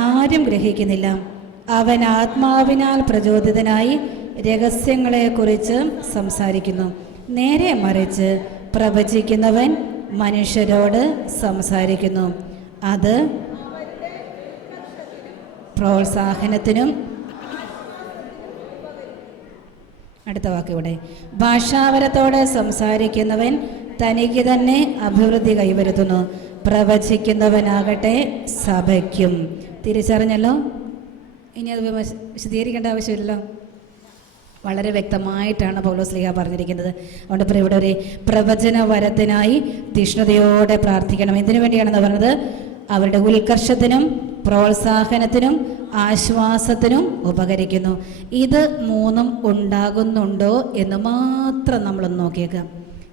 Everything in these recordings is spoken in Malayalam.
ആരും ഗ്രഹിക്കുന്നില്ല. അവൻ ആത്മാവിനാൽ പ്രചോദിതനായി രഹസ്യങ്ങളെക്കുറിച്ച് സംസാരിക്കുന്നു. നേരെ മറിച്ച് പ്രവചിക്കുന്നവൻ മനുഷ്യരോട് സംസാരിക്കുന്നു. അത് പ്രോത്സാഹനത്തിനും. അടുത്ത വാക്കിവിടെ, ഭാഷാവരത്തോടെ സംസാരിക്കുന്നവൻ തനിക്ക് തന്നെ അഭിവൃദ്ധി കൈവരുത്തുന്നു. പ്രവചിക്കുന്നവനാകട്ടെ സഭയ്ക്കും. തിരിച്ചറിഞ്ഞല്ലോ? ഇനി അത് വിശദീകരിക്കേണ്ട ആവശ്യമില്ലല്ലോ. വളരെ വ്യക്തമായിട്ടാണ് പൗലോസ്ലീഹ പറഞ്ഞിരിക്കുന്നത്. അതുകൊണ്ട് ഇവിടെ ഒരു പ്രവചന വരത്തിനായി തീഷ്ണതയോടെ പ്രാർത്ഥിക്കണം. എന്തിനു വേണ്ടിയാണെന്ന് പറഞ്ഞത്? അവരുടെ ഉത്കർഷത്തിനും പ്രോത്സാഹനത്തിനും ആശ്വാസത്തിനും ഉപകരിക്കുന്നു. ഇത് മൂന്നും ഉണ്ടാകുന്നുണ്ടോ എന്ന് മാത്രം നമ്മളൊന്ന് നോക്കിയേക്കാം.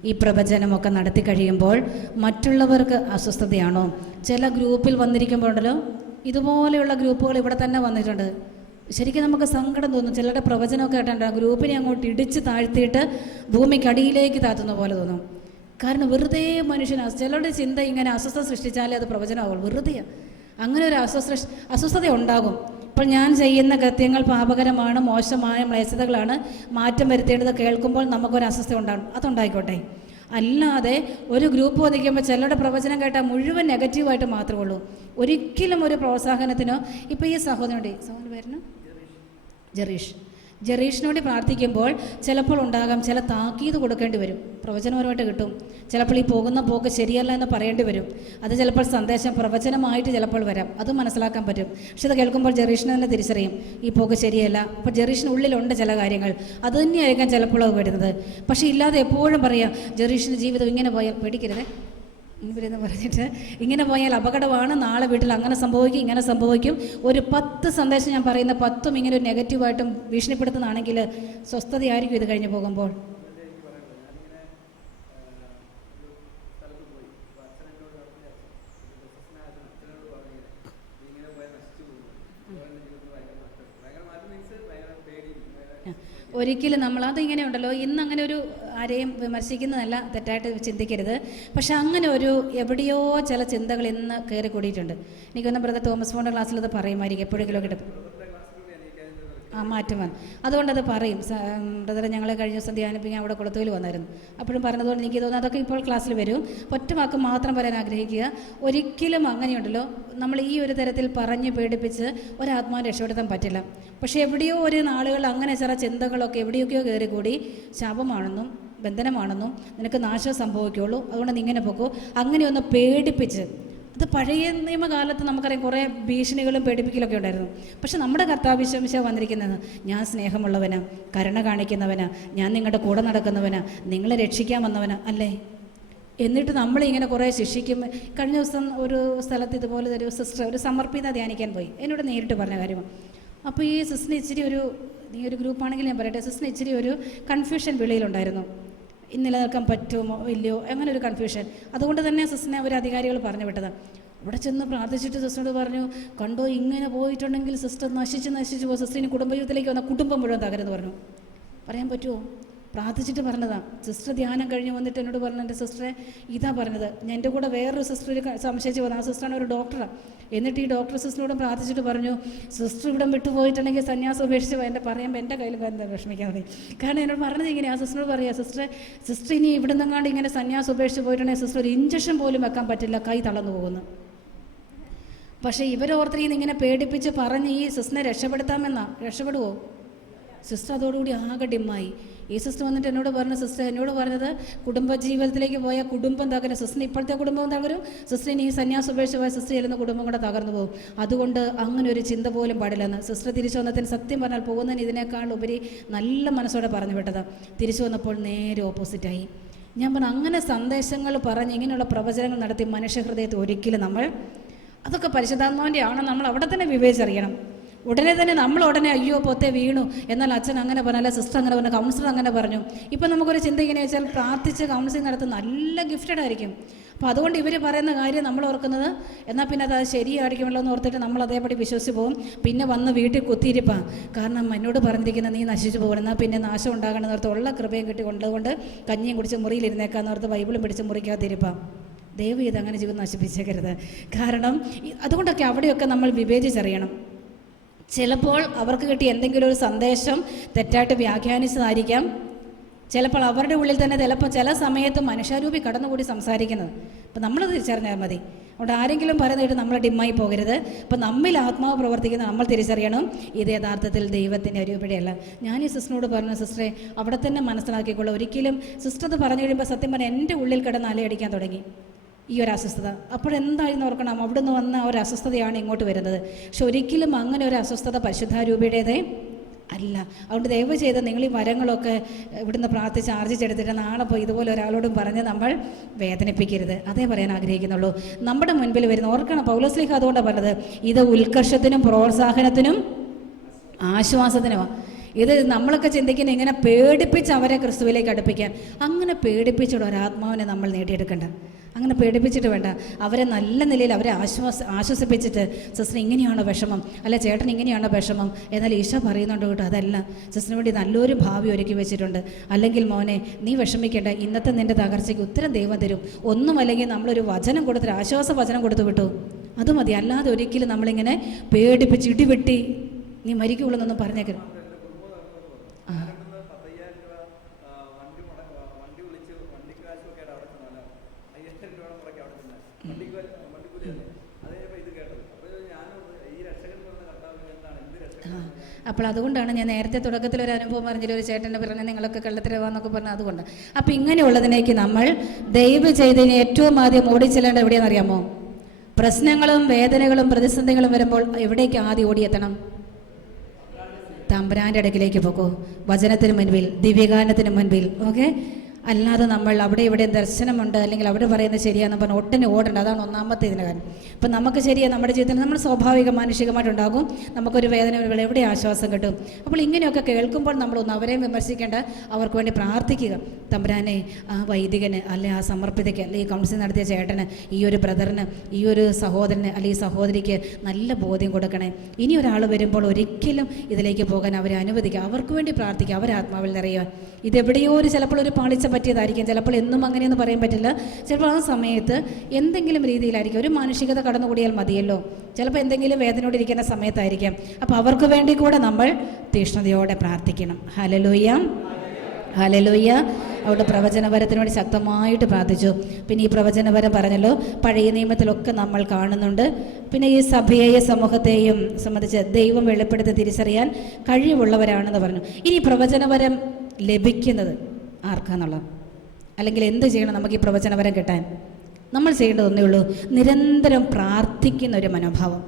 ഈ പ്രവചനമൊക്കെ നടത്തി കഴിയുമ്പോൾ മറ്റുള്ളവർക്ക് അസ്വസ്ഥതയാണോ? ചില ഗ്രൂപ്പിൽ വന്നിരിക്കുമ്പോഴല്ലോ, ഇതുപോലെയുള്ള ഗ്രൂപ്പുകൾ ഇവിടെ തന്നെ വന്നിട്ടുണ്ട്. ശരിക്കും നമുക്ക് സങ്കടം തോന്നും. ചിലരുടെ പ്രവചനമൊക്കെ കേട്ടിട്ടുണ്ട്, ഗ്രൂപ്പിനെ അങ്ങോട്ട് ഇടിച്ച് താഴ്ത്തിയിട്ട് ഭൂമിക്കടിയിലേക്ക് താത്തുന്ന പോലെ തോന്നും. കാരണം വെറുതെ മനുഷ്യന് ചിലരുടെ ചിന്ത ഇങ്ങനെ അസ്വസ്ഥത സൃഷ്ടിച്ചാലേ അത് പ്രവചനമാവുള്ളൂ. വെറുതെയാണ്. അങ്ങനെ ഒരു അസ്വസ്ഥത ഉണ്ടാകും. ഇപ്പോൾ ഞാൻ ചെയ്യുന്ന കൃത്യങ്ങൾ പാപകരമാണ്, മോശമായ മ്ലേച്ഛതകളാണ്, മാറ്റം വരുത്തേണ്ടത് കേൾക്കുമ്പോൾ നമുക്കൊരു അസ്വസ്ഥത ഉണ്ടാകും. അതുണ്ടായിക്കോട്ടെ. അല്ലാതെ ഒരു ഗ്രൂപ്പ് വന്നിരിക്കുമ്പോൾ ചിലരുടെ പ്രവചനം കേട്ടാൽ മുഴുവൻ നെഗറ്റീവായിട്ട് മാത്രമേ ഉള്ളൂ. ഒരിക്കലും ഒരു പ്രോത്സാഹനത്തിനോ. ഇപ്പോൾ ഈ സഹോദരൻ പേരിന് ജെറീഷിനോട് പ്രാർത്ഥിക്കുമ്പോൾ ചിലപ്പോൾ ഉണ്ടാകാം ചില താക്കീത് കൊടുക്കേണ്ടി വരും. പ്രവചനപരമായിട്ട് കിട്ടും. ചിലപ്പോൾ ഈ പോകുന്ന പോക്ക് ശരിയല്ല എന്ന് പറയേണ്ടി വരും. അത് ചിലപ്പോൾ സന്ദേശം പ്രവചനമായിട്ട് ചിലപ്പോൾ വരാം. അത് മനസ്സിലാക്കാൻ പറ്റും. പക്ഷെ അത് കേൾക്കുമ്പോൾ ജെറീഷിന് തന്നെ തിരിച്ചറിയും ഈ പോക്ക് ശരിയല്ല. അപ്പോൾ ജെറീഷിനുള്ളിലുണ്ട് ചില കാര്യങ്ങൾ. അത് തന്നെയായിരിക്കാം ചിലപ്പോൾ അത് വരുന്നത്. പക്ഷേ ഇല്ലാതെ എപ്പോഴും പറയാം ജെറീഷിൻ്റെ ജീവിതം ഇങ്ങനെ പോയാൽ പേടിക്കരുതേ ഇവരെന്ന് പറഞ്ഞിട്ട്, ഇങ്ങനെ പോയാൽ അപകടമാണ്, നാളെ വീട്ടിൽ അങ്ങനെ സംഭവിക്കും, ഇങ്ങനെ സംഭവിക്കും. ഒരു 10 സന്ദേശം ഞാൻ പറയുന്ന 10ഉം ഇങ്ങനെ ഒരു നെഗറ്റീവായിട്ടും ഭീഷണിപ്പെടുത്തുന്നതാണെങ്കിൽ സ്വസ്ഥതയായിരിക്കും ഇത് കഴിഞ്ഞ് പോകുമ്പോൾ. ഒരിക്കലും നമ്മളതിങ്ങനെ ഉണ്ടല്ലോ, ഇന്ന് അങ്ങനെ ഒരു ആരെയും വിമർശിക്കുന്നതല്ല, തെറ്റായിട്ട് ചിന്തിക്കരുത്. പക്ഷെ അങ്ങനെ ഒരു എവിടെയോ ചില ചിന്തകൾ ഇന്ന് കയറി കൂടിയിട്ടുണ്ട്. എനിക്കൊന്ന് ബ്രദർ തോമസ് മോൻ്റെ ക്ലാസ്സിൽ അത് പറയുമായിരിക്കും എപ്പോഴെങ്കിലും കിട്ടും. മാറ്റം വന്നു. അതുകൊണ്ടത് പറയും. ബ്രദറെ ഞങ്ങൾ കഴിഞ്ഞ ദിവസം ധ്യാനിപ്പിക്കാൻ അവിടെ കുളത്തൂൽ വന്നായിരുന്നു. അപ്പോഴും പറഞ്ഞതുകൊണ്ട് എനിക്ക് തോന്നുന്നു അതൊക്കെ ഇപ്പോൾ ക്ലാസ്സിൽ വരും. ഒറ്റ വാക്ക് മാത്രം പറയാൻ ആഗ്രഹിക്കുക. ഒരിക്കലും അങ്ങനെയുണ്ടല്ലോ, നമ്മൾ ഈ ഒരു തരത്തിൽ പറഞ്ഞ് പേടിപ്പിച്ച് ഒരാത്മാവിനെ രക്ഷപ്പെടുത്താൻ പറ്റില്ല. പക്ഷേ എവിടെയോ ഒരു നാളുകൾ അങ്ങനെ ചില ചിന്തകളൊക്കെ എവിടെയൊക്കെയോ കയറി കൂടി ശാപമാണെന്നും ബന്ധനമാണെന്നും നിനക്ക് നാശം സംഭവിക്കുകയുള്ളൂ, അതുകൊണ്ട് നീ ഇങ്ങനെ പോക്കോ, അങ്ങനെയൊന്ന് പേടിപ്പിച്ച്. അത് പഴയ നിയമകാലത്ത് നമുക്കറിയാം കുറേ ഭീഷണികളും പേടിപ്പിക്കലൊക്കെ ഉണ്ടായിരുന്നു. പക്ഷെ നമ്മുടെ കർത്താവിശ്വസിച്ചാണ് വന്നിരിക്കുന്നത്. ഞാൻ സ്നേഹമുള്ളവനാ, കരുണ കാണിക്കുന്നവനാ, ഞാൻ നിങ്ങളുടെ കൂടെ നടക്കുന്നവനാ, നിങ്ങളെ രക്ഷിക്കാൻ വന്നവനാ അല്ലേ. എന്നിട്ട് നമ്മളിങ്ങനെ കുറേ ശിക്ഷിക്കും. കഴിഞ്ഞ ദിവസം ഒരു സ്ഥലത്ത് ഇതുപോലെ ഒരു സിസ്റ്റർ ഒരു സമർപ്പിത ധ്യാനിക്കാൻ പോയി. എന്നോട് നേരിട്ട് പറഞ്ഞ കാര്യമാണ്. അപ്പോൾ ഈ സിസ്റ്ററിന് ഇച്ചിരി നീ ഒരു ഗ്രൂപ്പാണെങ്കിൽ ഞാൻ പറയട്ടെ, സിസ്റ്ററിന് ഇച്ചിരി ഒരു കൺഫ്യൂഷൻ വെളിയിലുണ്ടായിരുന്നു. നിലനിൽക്കാൻ പറ്റുമോ ഇല്ലയോ, അങ്ങനെ ഒരു കൺഫ്യൂഷൻ. അതുകൊണ്ട് തന്നെ സിസ്റ്ററിനെ ഒരു അധികാരികൾ പറഞ്ഞു വിട്ടതാണ്. ഇവിടെ ചെന്ന് പ്രാർത്ഥിച്ചിട്ട് സിസ്റ്ററോട് പറഞ്ഞു, കണ്ടോ ഇങ്ങനെ പോയിട്ടുണ്ടെങ്കിൽ സിസ്റ്റർ നശിച്ച് പോകും, സിസ്റ്ററിന് കുടുംബജീവിതത്തിലേക്ക് വന്ന കുടുംബം മുഴുവൻ തകരുന്നു പറഞ്ഞു. പറയാൻ പറ്റുമോ? പ്രാർത്ഥിച്ചിട്ട് പറഞ്ഞതാണ്. സിസ്റ്റർ ധ്യാനം കഴിഞ്ഞ് വന്നിട്ട് എന്നോട് പറഞ്ഞു, എൻ്റെ സിസ്റ്ററെ ഇതാ പറഞ്ഞത്. ഞാൻ എൻ്റെ കൂടെ വേറൊരു സിസ്റ്റർ സംശയിച്ച് വന്നു. ആ സിസ്റ്ററാണ് ഒരു ഡോക്ടറാണ്. എന്നിട്ട് ഈ ഡോക്ടർ സിസ്റ്ററിനോടും പ്രാർത്ഥിച്ചിട്ട് പറഞ്ഞു, സിസ്റ്റർ ഇവിടെ വിട്ടുപോയിട്ടുണ്ടെങ്കിൽ സന്യാസം ഉപേക്ഷിച്ച് എൻ്റെ പറയുമ്പോൾ എൻ്റെ കയ്യിൽ എന്താ വിഷമിക്കാൻ മതി. കാരണം എന്നോട് പറഞ്ഞത് ഇങ്ങനെ, ആ സിസ്റ്ററോട് പറയുക, സിസ്റ്റർ ഇനി ഇവിടെ നിന്നങ്ങാണ്ട് ഇങ്ങനെ സന്യാസം ഉപേക്ഷിച്ച് പോയിട്ടുണ്ടെങ്കിൽ സിസ്റ്റർ ഒരു ഇഞ്ചക്ഷൻ പോലും വെക്കാൻ പറ്റില്ല, കൈ തളർന്നു പോകുന്നു. പക്ഷേ ഇവരോർത്തരീന്ന് ഇങ്ങനെ പേടിപ്പിച്ച് പറഞ്ഞ് ഈ സിസ്റ്ററിനെ രക്ഷപ്പെടുവോ? സിസ്റ്റർ അതോടുകൂടി ആകെ ഡിമ്മായി. ഈ സിസ്റ്റർ വന്നിട്ട് എന്നോട് പറഞ്ഞത് കുടുംബജീവിതത്തിലേക്ക് പോയ കുടുംബം തകരും, സിസ്റ്ററിന് ഇപ്പോഴത്തെ കുടുംബം തകരും, സിസ്റ്ററിന് ഈ സന്യാസം ഉപേക്ഷിച്ച് പോയ സിസ്റ്റർ ചെല്ലുന്ന കുടുംബം കൂടെ തകർന്നു പോകും. അതുകൊണ്ട് അങ്ങനെ ഒരു ചിന്ത പോലും പാടില്ലെന്ന് സിസ്റ്റർ തിരിച്ചു വന്നതിന് സത്യം പറഞ്ഞാൽ പോകുന്നതിന് ഇതിനേക്കാൾ ഉപരി നല്ല മനസ്സോടെ പറഞ്ഞു വിട്ടതാണ്. തിരിച്ചു വന്നപ്പോൾ നേരെ ഓപ്പോസിറ്റായി. ഞാൻ പറഞ്ഞു, അങ്ങനെ സന്ദേശങ്ങൾ പറഞ്ഞ് ഇങ്ങനെയുള്ള പ്രവചനങ്ങൾ നടത്തി മനുഷ്യഹൃദയത്തെ ഒരിക്കലും നമ്മൾ അതൊക്കെ പരിശുദ്ധാത്മാവിൻ്റെ ആണോ നമ്മൾ അവിടെ തന്നെ വിവേചിച്ചറിയണം. ഉടനെ തന്നെ നമ്മൾ അയ്യോ പൊത്തെ വീണു, എന്നാൽ അച്ഛൻ അങ്ങനെ പറഞ്ഞാൽ സിസ്റ്റർ അങ്ങനെ പറഞ്ഞു, കൗൺസിലർ അങ്ങനെ പറഞ്ഞു. ഇപ്പം നമുക്കൊരു ചിന്ത ഇങ്ങനെ വെച്ചാൽ പ്രാർത്ഥിച്ച് കൗൺസിലിംഗ് നടത്തുന്ന നല്ല ഗിഫ്റ്റഡ് ആയിരിക്കും. അപ്പോൾ അതുകൊണ്ട് ഇവർ പറയുന്ന കാര്യം നമ്മൾ ഓർക്കുന്നത്, എന്നാൽ പിന്നെ അത് ശരിയായിരിക്കുമല്ലോ എന്ന് ഓർത്തിട്ട് നമ്മൾ അതേപടി വിശ്വസിച്ച് പോകും. പിന്നെ വന്ന് വീട്ടിൽ കുത്തിയിരിപ്പാണ്. കാരണം എന്നോട് പറഞ്ഞിരിക്കുന്ന നീ നശിച്ചു പോകണം, എന്നാൽ പിന്നെ നാശം ഉണ്ടാകണമെന്ന് ഓർത്ത് ഉള്ള കൃപയും കിട്ടി കൊണ്ടതുകൊണ്ട് കഞ്ഞിയും കുടിച്ച് മുറിയിലിരുന്നേക്കാന്ന് ഓർത്ത് ബൈബിളും പിടിച്ച് മുറിക്കാതിരിപ്പാം. ദയവ് ചെയ്ത് അങ്ങനെ ജീവിതം നശിപ്പിച്ചേക്കരുത്. കാരണം അതുകൊണ്ടൊക്കെ അവിടെയൊക്കെ നമ്മൾ വിവേചിച്ചറിയണം. ചിലപ്പോൾ അവർക്ക് കിട്ടിയ എന്തെങ്കിലും ഒരു സന്ദേശം തെറ്റായിട്ട് വ്യാഖ്യാനിച്ചതായിരിക്കാം. ചിലപ്പോൾ അവരുടെ ഉള്ളിൽ തന്നെ ചില സമയത്ത് മനുഷ്യരൂപി കടന്നുകൂടി സംസാരിക്കുന്നത്. അപ്പം നമ്മൾ തിരിച്ചറിഞ്ഞാൽ മതി. അതുകൊണ്ട് ആരെങ്കിലും പറയുന്നതായിട്ട് നമ്മൾ ഡിമ്മായി പോകരുത്. അപ്പം നമ്മിൽ ആത്മാവ് പ്രവർത്തിക്കുന്ന നമ്മൾ തിരിച്ചറിയണം, ഇത് യഥാർത്ഥത്തിൽ ദൈവത്തിൻ്റെ അരൂപടിയല്ല. ഞാൻ ഈ സിസ്റ്ററിനോട് പറഞ്ഞു, സിസ്റ്ററെ അവിടെ തന്നെ മനസ്സിലാക്കിക്കൊള്ളു. ഒരിക്കലും സിസ്റ്റർ അത് പറഞ്ഞു കഴിയുമ്പോൾ സത്യം പറഞ്ഞാൽ എൻ്റെ ഉള്ളിൽ കിടന്ന് അലയടിക്കാൻ തുടങ്ങി ഈ ഒരു അസ്വസ്ഥത. അപ്പോഴെന്തായിരുന്നു ഓർക്കണം, അവിടെ നിന്ന് വന്ന ഒരു അസ്വസ്ഥതയാണ് ഇങ്ങോട്ട് വരുന്നത്. പക്ഷെ ഒരിക്കലും അങ്ങനെ ഒരു അസ്വസ്ഥത പരിശുദ്ധാരൂപിയുടേതേ അല്ല. അതുകൊണ്ട് ദയവ് ചെയ്ത് നിങ്ങൾ ഈ വരങ്ങളൊക്കെ ഇവിടുന്ന് പ്രാർത്ഥിച്ച് ആർജിച്ചെടുത്തിട്ട് നാളെ പോയി ഇതുപോലെ ഒരാളോടും പറഞ്ഞ് നമ്മൾ വേദനിപ്പിക്കരുത്. അതേ പറയാൻ ആഗ്രഹിക്കുന്നുള്ളൂ. നമ്മുടെ മുൻപിൽ വരുന്ന ഓർക്കണം, പൗലോസ്ലീഹ അതുകൊണ്ടാണ് പറഞ്ഞത്, ഇത് ഉത്കർഷത്തിനും പ്രോത്സാഹനത്തിനും ആശ്വാസത്തിനുമാണ്. ഇത് നമ്മളൊക്കെ ചിന്തിക്കുന്നത് ഇങ്ങനെ പേടിപ്പിച്ച് അവരെ ക്രിസ്തുവിലേക്ക് അടുപ്പിക്കാൻ. അങ്ങനെ പേടിപ്പിച്ചിട്ട് ഒരാത്മാവിനെ നമ്മൾ നേടിയെടുക്കണ്ട. അങ്ങനെ പേടിപ്പിച്ചിട്ട് വേണ്ട. അവരെ നല്ല നിലയിൽ അവരെ ആശ്വസിപ്പിച്ചിട്ട്, സിസ്റ്റർ ഇങ്ങനെയാണോ വിഷമം, അല്ല ചേട്ടൻ ഇങ്ങനെയാണോ വിഷമം, എന്നാൽ ഈശോ പറയുന്നുണ്ട് കേട്ടോ, അതല്ല, സിസ്റ്ററിന് വേണ്ടി നല്ലൊരു ഭാവി ഒരുക്കി വെച്ചിട്ടുണ്ട്. അല്ലെങ്കിൽ മോനെ നീ വിഷമിക്കേണ്ട, ഇന്നത്തെ നിൻ്റെ തകർച്ചയ്ക്ക് ഉത്തരം ദൈവം തരും. ഒന്നുമല്ലെങ്കിൽ നമ്മളൊരു വചനം കൊടുത്തിട്ട് ആശ്വാസ വചനം കൊടുത്തു വിട്ടു, അത് മതി. അല്ലാതെ ഒരിക്കലും നമ്മളിങ്ങനെ പേടിപ്പിച്ച് ഇടിവെട്ടി നീ മരിക്കുള്ളൂ എന്നൊന്നും പറഞ്ഞേക്കരുത്. അപ്പോൾ അതുകൊണ്ടാണ് ഞാൻ നേരത്തെ തുടക്കത്തിൽ ഒരു അനുഭവം പറഞ്ഞില്ല, ഒരു ചേട്ടൻ്റെ പറഞ്ഞാൽ നിങ്ങളൊക്കെ കള്ളത്തരവാന്നൊക്കെ പറഞ്ഞാൽ അതുകൊണ്ട്. അപ്പം ഇങ്ങനെയുള്ളതിനേക്ക് നമ്മൾ ദയവ് ചെയ്തതിന് ഏറ്റവും ആദ്യം ഓടിച്ചെല്ലേണ്ടത് എവിടെയാണെന്നറിയാമോ? പ്രശ്നങ്ങളും വേദനകളും പ്രതിസന്ധികളും വരുമ്പോൾ എവിടേക്ക് ആദ്യം ഓടിയെത്തണം? തമ്പുരാൻ്റെ അടുക്കിലേക്ക് പോകൂ, വചനത്തിന് മുൻപിൽ, ദിവ്യഗാനത്തിന് മുൻപിൽ. ഓക്കെ, അല്ലാതെ നമ്മൾ അവിടെ ഇവിടെ ദർശനമുണ്ട് അല്ലെങ്കിൽ അവിടെ പറയുന്നത് ശരിയാണെന്ന് പറഞ്ഞാൽ ഒട്ടനെ ഓടണ്ട. അതാണ് ഒന്നാമത്തെ ഇതിന് കാരണം. ഇപ്പം നമുക്ക് ശരിയാണ്, നമ്മുടെ ജീവിതത്തിൽ നമ്മൾ സ്വാഭാവിക മാനുഷികമായിട്ടുണ്ടാകും, നമുക്കൊരു വേദന വരുമ്പോൾ എവിടെ ആശ്വാസം കിട്ടും. അപ്പോൾ ഇങ്ങനെയൊക്കെ കേൾക്കുമ്പോൾ നമ്മളൊന്ന് അവരെയും വിമർശിക്കേണ്ട, അവർക്ക് വേണ്ടി പ്രാർത്ഥിക്കുക. തമ്പുരാനെ ആ വൈദികന് അല്ലെ ആ സമർപ്പിതയ്ക്ക് അല്ലെ ഈ കൗൺസിലിംഗ് നടത്തിയ ചേട്ടന്, ഈ ഒരു ബ്രദറിന്, ഈ ഒരു സഹോദരന് അല്ലെ ഈ സഹോദരിക്ക് നല്ല ബോധ്യം കൊടുക്കണേ. ഇനി ഒരാൾ വരുമ്പോൾ ഒരിക്കലും ഇതിലേക്ക് പോകാൻ അവരെ അനുവദിക്കുക, അവർക്ക് വേണ്ടി പ്രാർത്ഥിക്കുക, അവരാത്മാവിൽ നിറയുക. ഇതെവിടെയോ ചിലപ്പോൾ ഒരു പാളിച്ച പറ്റിയതായിരിക്കും, ചിലപ്പോൾ എന്നും അങ്ങനെയൊന്നും പറയാൻ പറ്റില്ല. ചിലപ്പോൾ ആ സമയത്ത് എന്തെങ്കിലും രീതിയിലായിരിക്കും, ഒരു മാനുഷികത കടന്നുകൂടിയാൽ മതിയല്ലോ. ചിലപ്പോൾ എന്തെങ്കിലും വേദനയോടിരിക്കുന്ന സമയത്തായിരിക്കാം. അപ്പോൾ അവർക്ക് വേണ്ടി കൂടെ നമ്മൾ തീഷ്ണതയോടെ പ്രാർത്ഥിക്കണം. Hallelujah, hallelujah. അവിടെ പ്രവചനപരത്തിനോട് ശക്തമായിട്ട് പ്രാർത്ഥിച്ചു. പിന്നെ ഈ പ്രവചനപരം പറഞ്ഞല്ലോ, പഴയ നിയമത്തിലൊക്കെ നമ്മൾ കാണുന്നുണ്ട്. പിന്നെ ഈ സഭയെയും സമൂഹത്തെയും സംബന്ധിച്ച് ദൈവം വെളിപ്പെടുത്തി തിരിച്ചറിയാൻ കഴിവുള്ളവരാണെന്ന് പറഞ്ഞു. ഇനി പ്രവചനപരം ലഭിക്കുന്നത് ആർക്കാന്നുള്ളത്, അല്ലെങ്കിൽ എന്ത് ചെയ്യണം നമുക്ക് ഈ പ്രവചനപരം കിട്ടാൻ? നമ്മൾ ചെയ്യേണ്ടതൊന്നേ ഉള്ളൂ, നിരന്തരം പ്രാർത്ഥിക്കുന്ന ഒരു മനോഭാവം.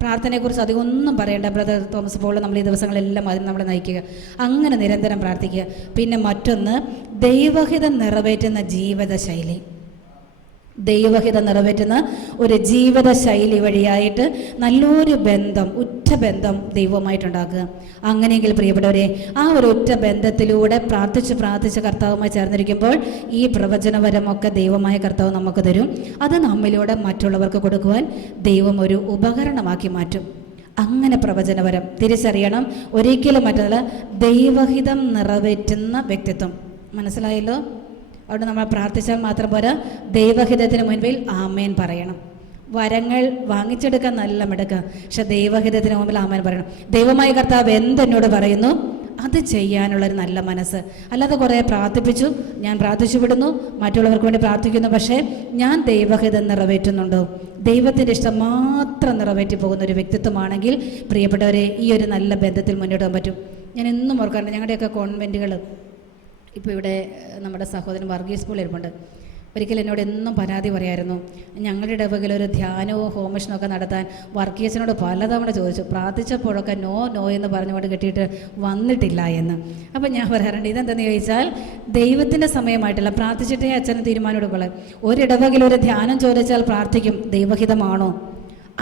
പ്രാർത്ഥനയെക്കുറിച്ച് അധികം ഒന്നും പറയേണ്ട. ബ്രദർ തോമസ് പോൾ നമ്മൾ ഈ ദിവസങ്ങളെല്ലാം അതിന് നമ്മളെ നയിക്കുക. അങ്ങനെ നിരന്തരം പ്രാർത്ഥിക്കുക. പിന്നെ മറ്റൊന്ന്, ദൈവഹിതം നിറവേറ്റുന്ന ജീവിതശൈലി. ദൈവഹിതം നിറവേറ്റുന്ന ഒരു ജീവിതശൈലി വഴിയായിട്ട് നല്ലൊരു ബന്ധം, ഉറ്റ ബന്ധം ദൈവവുമായിട്ടുണ്ടാക്കുക. അങ്ങനെയെങ്കിൽ പ്രിയപ്പെട്ടവരെ, ആ ഒരു ഉറ്റ ബന്ധത്തിലൂടെ പ്രാർത്ഥിച്ച് കർത്താവുമായി ചേർന്നിരിക്കുമ്പോൾ ഈ പ്രവചനപരമൊക്കെ ദൈവമായ കർത്താവ് നമുക്ക് തരും. അത് നമ്മിലൂടെ മറ്റുള്ളവർക്ക് കൊടുക്കുവാൻ ദൈവം ഒരു ഉപകരണമാക്കി മാറ്റും. അങ്ങനെ പ്രവചനപരം തിരിച്ചറിയണം. ഒരിക്കലും മറ്റല്ല, ദൈവഹിതം നിറവേറ്റുന്ന വ്യക്തിത്വം. മനസ്സിലായല്ലോ? അതുകൊണ്ട് നമ്മൾ പ്രാർത്ഥിച്ചാൽ മാത്രം പോരാ, ദൈവഹിതത്തിന് മുൻപിൽ ആമേൻ പറയണം. വരങ്ങൾ വാങ്ങിച്ചെടുക്കാൻ നല്ല മിടുക്കുക, പക്ഷെ ദൈവഹിതത്തിന് മുമ്പിൽ ആമേൻ പറയണം. ദൈവമായ കർത്താവ് എന്തെന്നോട് പറയുന്നു അത് ചെയ്യാനുള്ളൊരു നല്ല മനസ്സ്. അല്ലാതെ കുറേ പ്രാർത്ഥിപ്പിച്ചു, ഞാൻ പ്രാർത്ഥിച്ചു വിടുന്നു, മറ്റുള്ളവർക്ക് വേണ്ടി പ്രാർത്ഥിക്കുന്നു, പക്ഷേ ഞാൻ ദൈവഹിതം നിറവേറ്റുന്നുണ്ടോ, ദൈവത്തിൻ്റെ ഇഷ്ടം മാത്രം നിറവേറ്റി പോകുന്ന ഒരു വ്യക്തിത്വമാണെങ്കിൽ പ്രിയപ്പെട്ടവരെ, ഈ ഒരു നല്ല ബന്ധത്തിൽ മുന്നോട്ട് പോകാൻ പറ്റും. ഞാൻ എന്നും ഓർക്കാറുണ്ട്, ഞങ്ങളുടെയൊക്കെ കോൺവെൻറ്റുകൾ, ഇപ്പോൾ ഇവിടെ നമ്മുടെ സഹോദരൻ വർഗീസ് പോൾ ഇരിപ്പുണ്ട്. ഒരിക്കൽ എന്നോട് എന്നും പരാതി പറയായിരുന്നു, ഞങ്ങളുടെ ഇടവകയിൽ ഒരു ധ്യാനവും ഹോമേഷനും ഒക്കെ നടത്താൻ വർഗീസിനോട് പലതവണ ചോദിച്ചു, പ്രാർത്ഥിച്ചപ്പോഴൊക്കെ നോ എന്ന് പറഞ്ഞുകൊണ്ട് കിട്ടിയിട്ട് വന്നിട്ടില്ല എന്ന്. അപ്പം ഞാൻ പറയാറുണ്ട്, ഇതെന്തെന്ന് ചോദിച്ചാൽ ദൈവത്തിൻ്റെ സമയമായിട്ടില്ല, പ്രാർത്ഥിച്ചിട്ടേ അച്ഛന് തീരുമാനം എടുക്കുള്ളൂ. ഒരിടവകയിൽ ഒരു ധ്യാനം ചോദിച്ചാൽ പ്രാർത്ഥിക്കും, ദൈവഹിതമാണോ?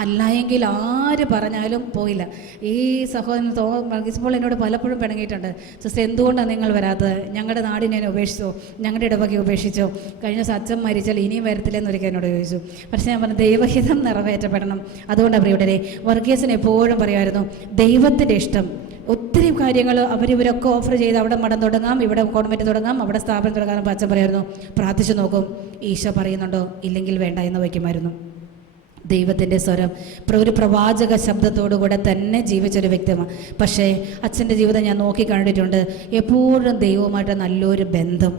അല്ല എങ്കിൽ ആര് പറഞ്ഞാലും പോയില്ല. ഈ സഹോദരൻ വർഗീസ് പോൾ എന്നോട് പലപ്പോഴും പിണങ്ങിയിട്ടുണ്ട്, സിസ്റ്റർ എന്തുകൊണ്ടാണ് നിങ്ങൾ വരാത്തത്, ഞങ്ങളുടെ നാടിനെ ഉപേക്ഷിച്ചോ, ഞങ്ങളുടെ ഇടവകയെ ഉപേക്ഷിച്ചോ, കഴിഞ്ഞ ദിവസം അച്ഛൻ മരിച്ചാൽ ഇനിയും വരത്തില്ലെന്ന് ഒരിക്കൽ എന്നോട് ചോദിച്ചു. പക്ഷേ ഞാൻ പറഞ്ഞു, ദൈവഹിതം നിറവേറ്റപ്പെടണം. അതുകൊണ്ടാണ് പ്രിയപ്പെട്ടവരെ, വർഗീസിന് എപ്പോഴും പറയുമായിരുന്നു, ദൈവത്തിൻ്റെ ഇഷ്ടം ഒത്തിരി കാര്യങ്ങൾ അവരിവരൊക്കെ ഓഫർ ചെയ്ത് അവിടെ മഠം തുടങ്ങാം, ഇവിടെ കോൺവെൻറ്റ് തുടങ്ങാം, അവിടെ സ്ഥാപനം തുടങ്ങാൻ അച്ഛൻ പറയായിരുന്നു, പ്രാർത്ഥിച്ചു നോക്കും, ഈശോ പറയുന്നുണ്ടോ, ഇല്ലെങ്കിൽ വേണ്ട എന്ന് വയ്ക്കുമായിരുന്നു. ദൈവത്തിൻ്റെ സ്വരം ഒരു പ്രവാചക ശബ്ദത്തോടുകൂടെ തന്നെ ജീവിച്ചൊരു വ്യക്തിയാണ്. പക്ഷേ അച്ഛൻ്റെ ജീവിതം ഞാൻ നോക്കി കണ്ടിട്ടുണ്ട്, എപ്പോഴും ദൈവവുമായിട്ട് നല്ലൊരു ബന്ധം,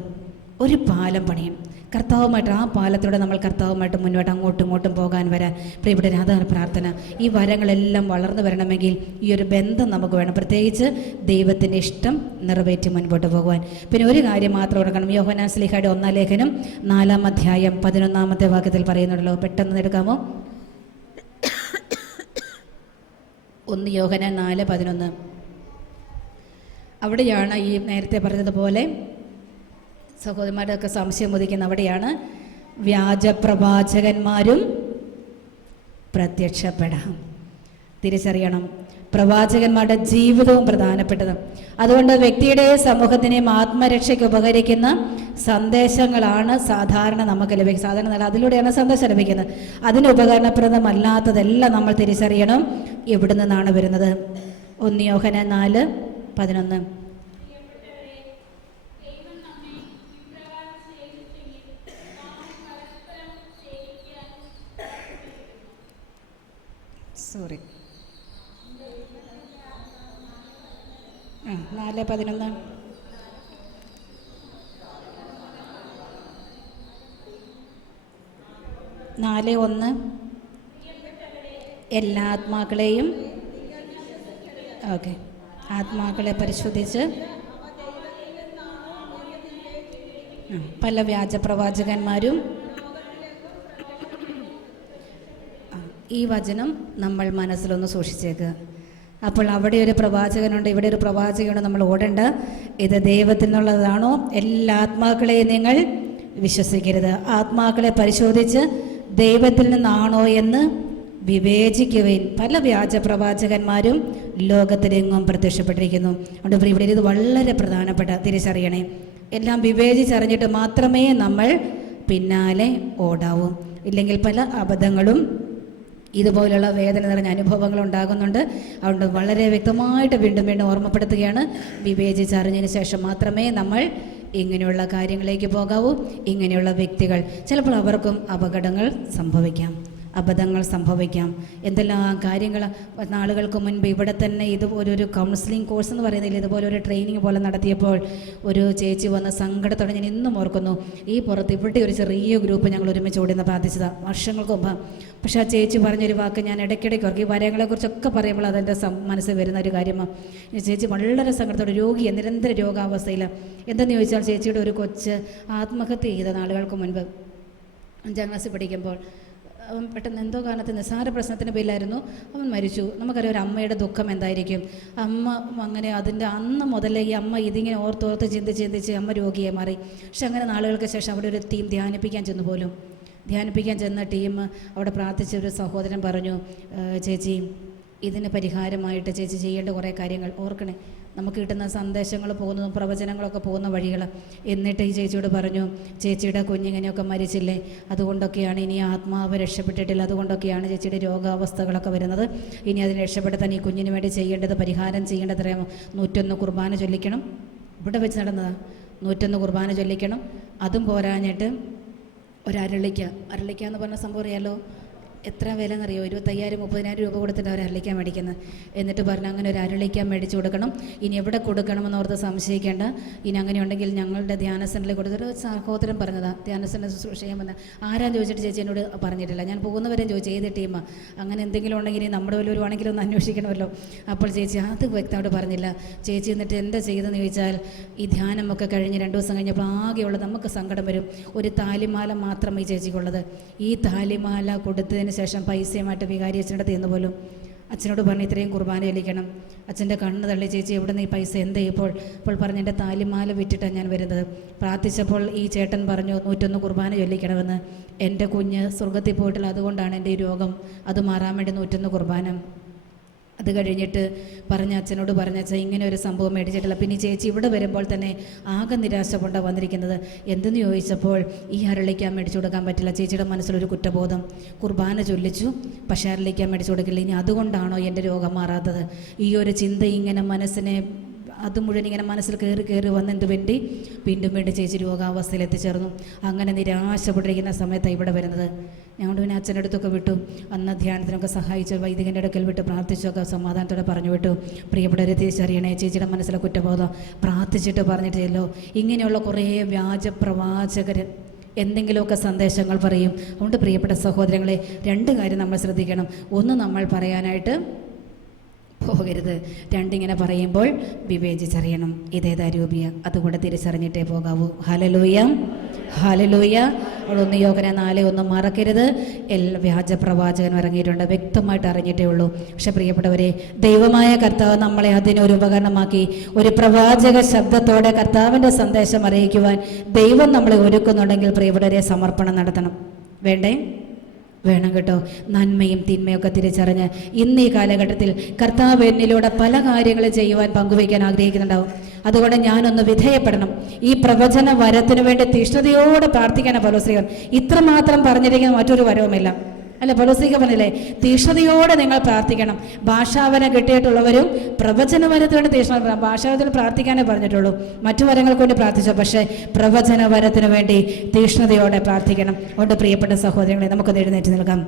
ഒരു പാലം പണിയണം കർത്താവുമായിട്ട്. ആ പാലത്തിലൂടെ നമ്മൾ കർത്താവുമായിട്ട് മുന്നോട്ട് അങ്ങോട്ടും ഇങ്ങോട്ടും പോകാൻ വരാൻ പ്രിയപ്പെട്ട അതാണ് പ്രാർത്ഥന. ഈ വരങ്ങളെല്ലാം വളർന്നു വരണമെങ്കിൽ ഈ ഒരു ബന്ധം നമുക്ക് വേണം, പ്രത്യേകിച്ച് ദൈവത്തിൻ്റെ ഇഷ്ടം നിറവേറ്റി മുൻപോട്ട് പോകുവാൻ. പിന്നെ ഒരു കാര്യം മാത്രം ഓർക്കണം, യോഹന്നാൻ ശ്ലീഹായുടെ 1-ാം ലേഖനം 4-ാം അധ്യായം 11-ാമത്തെ വാക്യത്തിൽ പറയുന്നുണ്ടല്ലോ, പെട്ടെന്ന് എടുക്കാമോ? 1 യോഹന്നാൻ 4:11. അവിടെയാണ് ഈ നേരത്തെ പറഞ്ഞതുപോലെ സഹോദരന്മാരുടെയൊക്കെ സംശയം ഉദിക്കുന്ന അവിടെയാണ് വ്യാജപ്രവാചകന്മാരും പ്രത്യക്ഷപ്പെടാം. തിരിച്ചറിയണം, പ്രവാചകന്മാരുടെ ജീവിതവും പ്രധാനപ്പെട്ടത്. അതുകൊണ്ട് വ്യക്തിയുടെ സമൂഹത്തിനെയും ആത്മരക്ഷയ്ക്ക് ഉപകരിക്കുന്ന സന്ദേശങ്ങളാണ് സാധാരണ നമുക്ക് ലഭിക്കുന്നത്. സാധാരണ അതിലൂടെയാണ് സന്ദേശം ലഭിക്കുന്നത്. അതിന് ഉപകരണപ്രദമല്ലാത്തതെല്ലാം നമ്മൾ തിരിച്ചറിയണം എവിടെ നിന്നാണ് വരുന്നത്. 1 യോഹന്നാൻ 4:11. സോറി 4:11. എല്ലാ ആത്മാക്കളെയും ആത്മാക്കളെ പരിശോധിച്ച് പല വ്യാജപ്രവാചകന്മാരും. ഈ വചനം നമ്മൾ മനസ്സിലൊന്ന് സൂക്ഷിച്ചേക്കുക. അപ്പോൾ അവിടെ ഒരു പ്രവാചകനുണ്ട്, ഇവിടെ ഒരു പ്രവാചകനുണ്ട്, നമ്മൾ ഓടേണ്ട. ഇത് ദൈവത്തിൽ നിന്നുള്ളതാണോ? എല്ലാ ആത്മാക്കളെയും നിങ്ങൾ വിശ്വസിക്കരുത്. ആത്മാക്കളെ പരിശോധിച്ച് ദൈവത്തിൽ നിന്നാണോ എന്ന് വിവേചിക്കുവാൻ പല വ്യാജപ്രവാചകന്മാരും ലോകത്തിലെങ്ങും പ്രത്യക്ഷപ്പെട്ടിരിക്കുന്നു. അതുകൊണ്ട് ഇവിടെ ഇത് വളരെ പ്രധാനപ്പെട്ട തിരിച്ചറിയണേ. എല്ലാം വിവേചിച്ചറിഞ്ഞിട്ട് മാത്രമേ നമ്മൾ പിന്നാലെ ഓടാവൂ. ഇല്ലെങ്കിൽ പല അബദ്ധങ്ങളും ഇതുപോലുള്ള വേദന നിറഞ്ഞ അനുഭവങ്ങൾ ഉണ്ടാകുന്നുണ്ട്. അതുകൊണ്ട് വളരെ വ്യക്തമായിട്ട് വീണ്ടും വീണ്ടും ഓർമ്മപ്പെടുത്തുകയാണ്, വിവേചിച്ചറിഞ്ഞതിന് ശേഷം മാത്രമേ നമ്മൾ ഇങ്ങനെയുള്ള കാര്യങ്ങളിലേക്ക് പോകാവൂ. ഇങ്ങനെയുള്ള വ്യക്തികൾ ചിലപ്പോൾ അവർക്കും അപകടങ്ങൾ സംഭവിക്കാം, അബദ്ധങ്ങൾ സംഭവിക്കാം. എന്തെല്ലാം കാര്യങ്ങൾ. നാളുകൾക്ക് മുൻപ് ഇവിടെ തന്നെ ഇതുപോലൊരു കൗൺസിലിംഗ് കോഴ്സ് എന്ന് പറയുന്നില്ല, ഇതുപോലെ ഒരു ട്രെയിനിങ് പോലെ നടത്തിയപ്പോൾ ഒരു ചേച്ചി വന്ന് സങ്കടത്തോടെ, ഞാൻ ഇന്നും ഓർക്കുന്നു, ഈ പുറത്ത് ഇവിടെ ഒരു ചെറിയ ഗ്രൂപ്പ് ഞങ്ങൾ ഒരുമിച്ച് ഓടിന്ന് പ്രാർത്ഥിച്ചതാണ് വർഷങ്ങൾക്ക് മുമ്പ്. പക്ഷേ ആ ചേച്ചി പറഞ്ഞൊരു വാക്ക് ഞാൻ ഇടയ്ക്കിടയ്ക്ക് ഓർക്കും. ഈ വരങ്ങളെക്കുറിച്ചൊക്കെ പറയുമ്പോൾ അതെൻ്റെ മനസ്സിൽ വരുന്ന ഒരു കാര്യമാണ്. ഈ ചേച്ചി വളരെ സങ്കടത്തോടെ, രോഗിയെ നിരന്തര രോഗാവസ്ഥയിൽ. എന്തെന്ന് ചോദിച്ചാൽ ചേച്ചിയുടെ ഒരു കൊച്ച് ആത്മഹത്യ ചെയ്ത നാളുകൾക്ക് മുൻപ് 5-ാം ക്ലാസ്സിൽ പഠിക്കുമ്പോൾ. അവൻ പെട്ടെന്ന് എന്തോ കാരണത്ത് നിസ്സാര പ്രശ്നത്തിന് പേരിലായിരുന്നു അവൻ മരിച്ചു. നമുക്കറിയാം ഒരു അമ്മയുടെ ദുഃഖം എന്തായിരിക്കും. അമ്മ അങ്ങനെ അതിൻ്റെ അന്ന് മുതലേ ഈ അമ്മ ഇതിങ്ങനെ ഓർത്തോർത്ത് ചിന്തിച്ച് അമ്മ രോഗിയെ മാറി. പക്ഷെ അങ്ങനെ നാളുകൾക്ക് ശേഷം അവിടെ ഒരു ടീം ധ്യാനിപ്പിക്കാൻ ചെന്ന ടീം അവിടെ പ്രാർത്ഥിച്ച ഒരു സഹോദരൻ പറഞ്ഞു, ചേച്ചി ഇതിന് പരിഹാരമായിട്ട് ചേച്ചി ചെയ്യേണ്ട കുറേ കാര്യങ്ങൾ ഓർക്കണേ. നമുക്ക് കിട്ടുന്ന സന്ദേശങ്ങൾ പോകുന്നതും പ്രവചനങ്ങളൊക്കെ പോകുന്ന വഴികൾ. എന്നിട്ട് ഈ ചേച്ചിയോട് പറഞ്ഞു, ചേച്ചിയുടെ കുഞ്ഞിങ്ങനെയൊക്കെ മരിച്ചില്ലേ, അതുകൊണ്ടൊക്കെയാണ് ഇനി ആത്മാവ് രക്ഷപ്പെട്ടിട്ടില്ല, അതുകൊണ്ടൊക്കെയാണ് ചേച്ചിയുടെ രോഗാവസ്ഥകളൊക്കെ വരുന്നത്. ഇനി അതിനെ രക്ഷപ്പെടുത്താൻ ഈ കുഞ്ഞിന് വേണ്ടി ചെയ്യേണ്ടത്, പരിഹാരം ചെയ്യേണ്ടത് അറിയാമോ? 101 കുർബാന ചൊല്ലിക്കണം. ഇവിടെ വെച്ച് നടന്നതാണ്. 101 കുർബാന ചൊല്ലിക്കണം. അതും പോരാഞ്ഞിട്ട് ഒരരളിക്ക എന്ന് പറഞ്ഞ സംഭവം അറിയാലോ, എത്ര വില എന്നറിയോ? 25,000-30,000 രൂപ കൊടുത്തിട്ട് അവർ അരളിക്കാൻ മേടിക്കുന്നത്. എന്നിട്ട് പറഞ്ഞു അങ്ങനെ ഒരു അരളിക്കാൻ മേടിച്ചു കൊടുക്കണം. ഇനി എവിടെ കൊടുക്കണമെന്ന് ഓർത്ത് സംശയിക്കേണ്ട. ഇനി അങ്ങനെ ഉണ്ടെങ്കിൽ ഞങ്ങളുടെ ധ്യാന സെൻ്ററിൽ കൊടുത്തൊരു സഹോദരൻ പറഞ്ഞതാണ്, ധ്യാന സെൻ്റർ ശുശ്രൂഷ ചെയ്യാൻ വന്ന ആരാന്ന് ചോദിച്ചിട്ട് ചേച്ചി എന്നോട് പറഞ്ഞിട്ടില്ല. ഞാൻ പോകുന്നവരെയും ചോദിച്ചു ഏത് ടീമാണ്, അങ്ങനെ എന്തെങ്കിലും ഉണ്ടെങ്കിൽ ഇനി നമ്മുടെ വല്ലവരും ആണെങ്കിലും ഒന്ന് അന്വേഷിക്കണമല്ലോ. അപ്പോൾ ചേച്ചി അത് വ്യക്തമായിട്ട് പറഞ്ഞില്ല. ചേച്ചി എന്നിട്ട് എന്താ ചെയ്തതെന്ന് ചോദിച്ചാൽ, ഈ ധ്യാനമൊക്കെ കഴിഞ്ഞ് 2 ദിവസം കഴിഞ്ഞപ്പോൾ ആകെയുള്ളത് നമുക്ക് സങ്കടം വരും. ഒരു താലിമാല മാത്രമേ ഈ ചേച്ചിക്കുള്ളത്. ഈ താലിമാല കൊടുത്തതിന് ശേഷം പൈസയുമായിട്ട് വികാരി അച്ഛൻ്റെ തീർന്നു പോലും. അച്ഛനോട് പറഞ്ഞ് ഇത്രയും കുർബാന ചൊല്ലിക്കണം. അച്ഛൻ്റെ കണ്ണ് തള്ളി, ചേച്ചി എവിടെ നിന്ന് ഈ പൈസ എന്താ ഇപ്പോൾ പറഞ്ഞ് എൻ്റെ താലിമാല വിറ്റിട്ടാണ് ഞാൻ വരുന്നത്. പ്രാർത്ഥിച്ചപ്പോൾ ഈ ചേട്ടൻ പറഞ്ഞു 101 കുർബാന ചൊല്ലിക്കണമെന്ന്. എൻ്റെ കുഞ്ഞ് സ്വർഗത്തിൽ പോയിട്ടില്ല, അതുകൊണ്ടാണ് എൻ്റെ ഈ രോഗം, അത് മാറാൻ വേണ്ടി 101 കുർബാന. അത് കഴിഞ്ഞിട്ട് അച്ഛനോട് പറഞ്ഞാച്ചാൽ ഇങ്ങനെ ഒരു സംഭവം മേടിച്ചിട്ടില്ല. പിന്നെ ചേച്ചി ഇവിടെ വരുമ്പോൾ തന്നെ ആകെ നിരാശ കൊണ്ടാണ് വന്നിരിക്കുന്നത്. എന്തെന്ന് ചോദിച്ചപ്പോൾ ഈ അരളിക്കാൻ മേടിച്ചു കൊടുക്കാൻ പറ്റില്ല. ചേച്ചിയുടെ മനസ്സിലൊരു കുറ്റബോധം. കുർബാന ചൊല്ലിച്ചു, പക്ഷേ അരളിക്കാൻ മേടിച്ചു കൊടുക്കില്ല. ഇനി അതുകൊണ്ടാണോ എൻ്റെ രോഗം മാറാത്തത്? ഈ ഒരു ചിന്ത ഇങ്ങനെ മനസ്സിനെ അത് മുഴുവൻ ഇങ്ങനെ മനസ്സിൽ കയറി വന്നതിന് വേണ്ടി വീണ്ടും ചേച്ചി രോഗാവസ്ഥയിൽ എത്തിച്ചേർന്നു. അങ്ങനെ നിരാശപ്പെട്ടിരിക്കുന്ന സമയത്താണ് ഇവിടെ വരുന്നത്. ഞങ്ങളുടെ പിന്നെ അച്ഛൻ്റെ അടുത്തൊക്കെ വിട്ടു. അന്ന് ധ്യാനത്തിനൊക്കെ സഹായിച്ചു, വൈദികൻ്റെ അടുക്കൽ വിട്ട് പ്രാർത്ഥിച്ചൊക്കെ സമാധാനത്തോടെ പറഞ്ഞു വിട്ടു. പ്രിയപ്പെട്ടവരെ തിരിച്ചറിയണേ, ചേച്ചിയുടെ മനസ്സിലെ കുറ്റബോധം പ്രാർത്ഥിച്ചിട്ട് പറഞ്ഞിട്ടില്ലല്ലോ. ഇങ്ങനെയുള്ള കുറേ വ്യാജ പ്രവാചകർ എന്തെങ്കിലുമൊക്കെ സന്ദേശങ്ങൾ പറയും. അതുകൊണ്ട് പ്രിയപ്പെട്ട സഹോദരങ്ങളെ, രണ്ട് കാര്യം നമ്മൾ ശ്രദ്ധിക്കണം. ഒന്ന്, നമ്മൾ പറയാനായിട്ട് പോകരുത്. രണ്ടിങ്ങനെ പറയുമ്പോൾ വിവേചിച്ചറിയണം ഇതേതാ രൂപിയ, അതുകൂടെ തിരിച്ചറിഞ്ഞിട്ടേ പോകാവൂ. Hallelujah, hallelujah. 1 യോഹന്നാൻ 4:1 മറക്കരുത്. എല്ലാ വ്യാജ പ്രവാചകനും ഇറങ്ങിയിട്ടുണ്ട്, വ്യക്തമായിട്ട് അറിഞ്ഞിട്ടേ ഉള്ളൂ. പക്ഷെ പ്രിയപ്പെട്ടവരെ, ദൈവമായ കർത്താവ് നമ്മളെ അതിനൊരു ഉപകരണമാക്കി ഒരു പ്രവാചക ശബ്ദത്തോടെ കർത്താവിൻ്റെ സന്ദേശം അറിയിക്കുവാൻ ദൈവം നമ്മളെ ഒരുക്കുന്നുണ്ടെങ്കിൽ പ്രിയപ്പെട്ടവരെ, സമർപ്പണം നടത്തണം. വേണ്ടേ? വേണം കേട്ടോ. നന്മയും തിന്മയൊക്കെ തിരിച്ചറിഞ്ഞ് ഇന്ന് ഈ കാലഘട്ടത്തിൽ കർത്താവ് എന്നിലൂടെ പല കാര്യങ്ങളും ചെയ്യുവാൻ പങ്കുവയ്ക്കാൻ ആഗ്രഹിക്കുന്നുണ്ടാവും. അതുകൊണ്ട് ഞാനൊന്ന് വിധേയപ്പെടണം. ഈ പ്രവചന വരത്തിനു വേണ്ടി തീഷ്ണതയോടെ പ്രാർത്ഥിക്കാനാണ് പൗലോസ്ലീഹൻ. ഇത്രമാത്രം പറഞ്ഞിരിക്കുന്ന മറ്റൊരു വരവുമില്ല, അല്ല? പൗലോസ്ലീഹൻ പറഞ്ഞില്ലേ, തീഷ്ണതയോടെ നിങ്ങൾ പ്രാർത്ഥിക്കണം. ഭാഷാവരം കിട്ടിയിട്ടുള്ളവരും പ്രവചനവരത്തിന് വേണ്ടി തീഷ്ണ, ഭാഷാവരത്തിന് പ്രാർത്ഥിക്കാനേ പറഞ്ഞിട്ടുള്ളൂ, മറ്റു വരങ്ങൾക്ക് വേണ്ടി പ്രാർത്ഥിച്ചു. പക്ഷേ പ്രവചനവരത്തിന് വേണ്ടി തീഷ്ണതയോടെ പ്രാർത്ഥിക്കണം. അതുകൊണ്ട് പ്രിയപ്പെട്ട സഹോദരങ്ങളെ, നമുക്ക് എഴുന്നേറ്റ് നിൽക്കാം.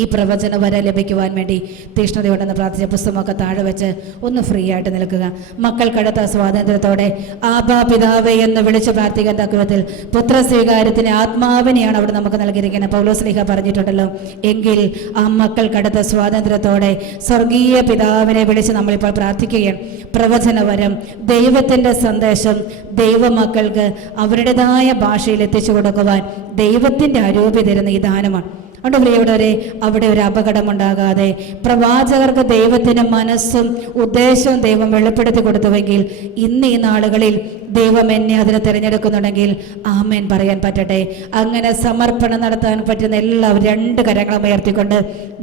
ഈ പ്രവചന വര ലഭിക്കുവാൻ വേണ്ടി തീഷ്ണതയോടെന്ന് പ്രാർത്ഥിച്ച പുസ്തകമൊക്കെ താഴെ വെച്ച് ഒന്ന് ഫ്രീ ആയിട്ട് നിൽക്കുക. മക്കൾക്കടുത്ത സ്വാതന്ത്ര്യത്തോടെ ആബാ പിതാവേ എന്ന് വിളിച്ച് പ്രാർത്ഥിക്കാൻ തക്കവിധത്തിൽ പുത്രസ്വീകാര്യത്തിന് ആത്മാവിനെയാണ് അവിടെ നമുക്ക് നൽകിയിരിക്കുന്നത്. പൗലോസ്ലീഹ പറഞ്ഞിട്ടുണ്ടല്ലോ. എങ്കിൽ ആ മക്കൾക്കടുത്ത സ്വാതന്ത്ര്യത്തോടെ സ്വർഗീയ പിതാവിനെ വിളിച്ച് നമ്മളിപ്പോൾ പ്രാർത്ഥിക്കുകയാണ്. പ്രവചനവരം, ദൈവത്തിൻ്റെ സന്ദേശം ദൈവമക്കൾക്ക് അവരുടേതായ ഭാഷയിൽ എത്തിച്ചു കൊടുക്കുവാൻ ദൈവത്തിൻ്റെ അരൂപി തരുന്ന ഈ ദാനമാണ്. അതുകൊണ്ട് പ്രിയപ്പെട്ടവരെ, അവിടെ ഒരു അപകടമുണ്ടാകാതെ പ്രവാചകർക്ക് ദൈവത്തിൻ്റെ മനസ്സും ഉദ്ദേശവും ദൈവം വെളിപ്പെടുത്തി കൊടുത്തുവെങ്കിൽ ഇന്ന് ഈ നാളുകളിൽ ദൈവം എന്നെ അതിനെ തിരഞ്ഞെടുക്കുന്നുണ്ടെങ്കിൽ ആമേൻ പറയാൻ പറ്റട്ടെ. അങ്ങനെ സമർപ്പണം നടത്താൻ പറ്റുന്ന എല്ലാവരും 2 കരങ്ങളും ഉയർത്തിക്കൊണ്ട്,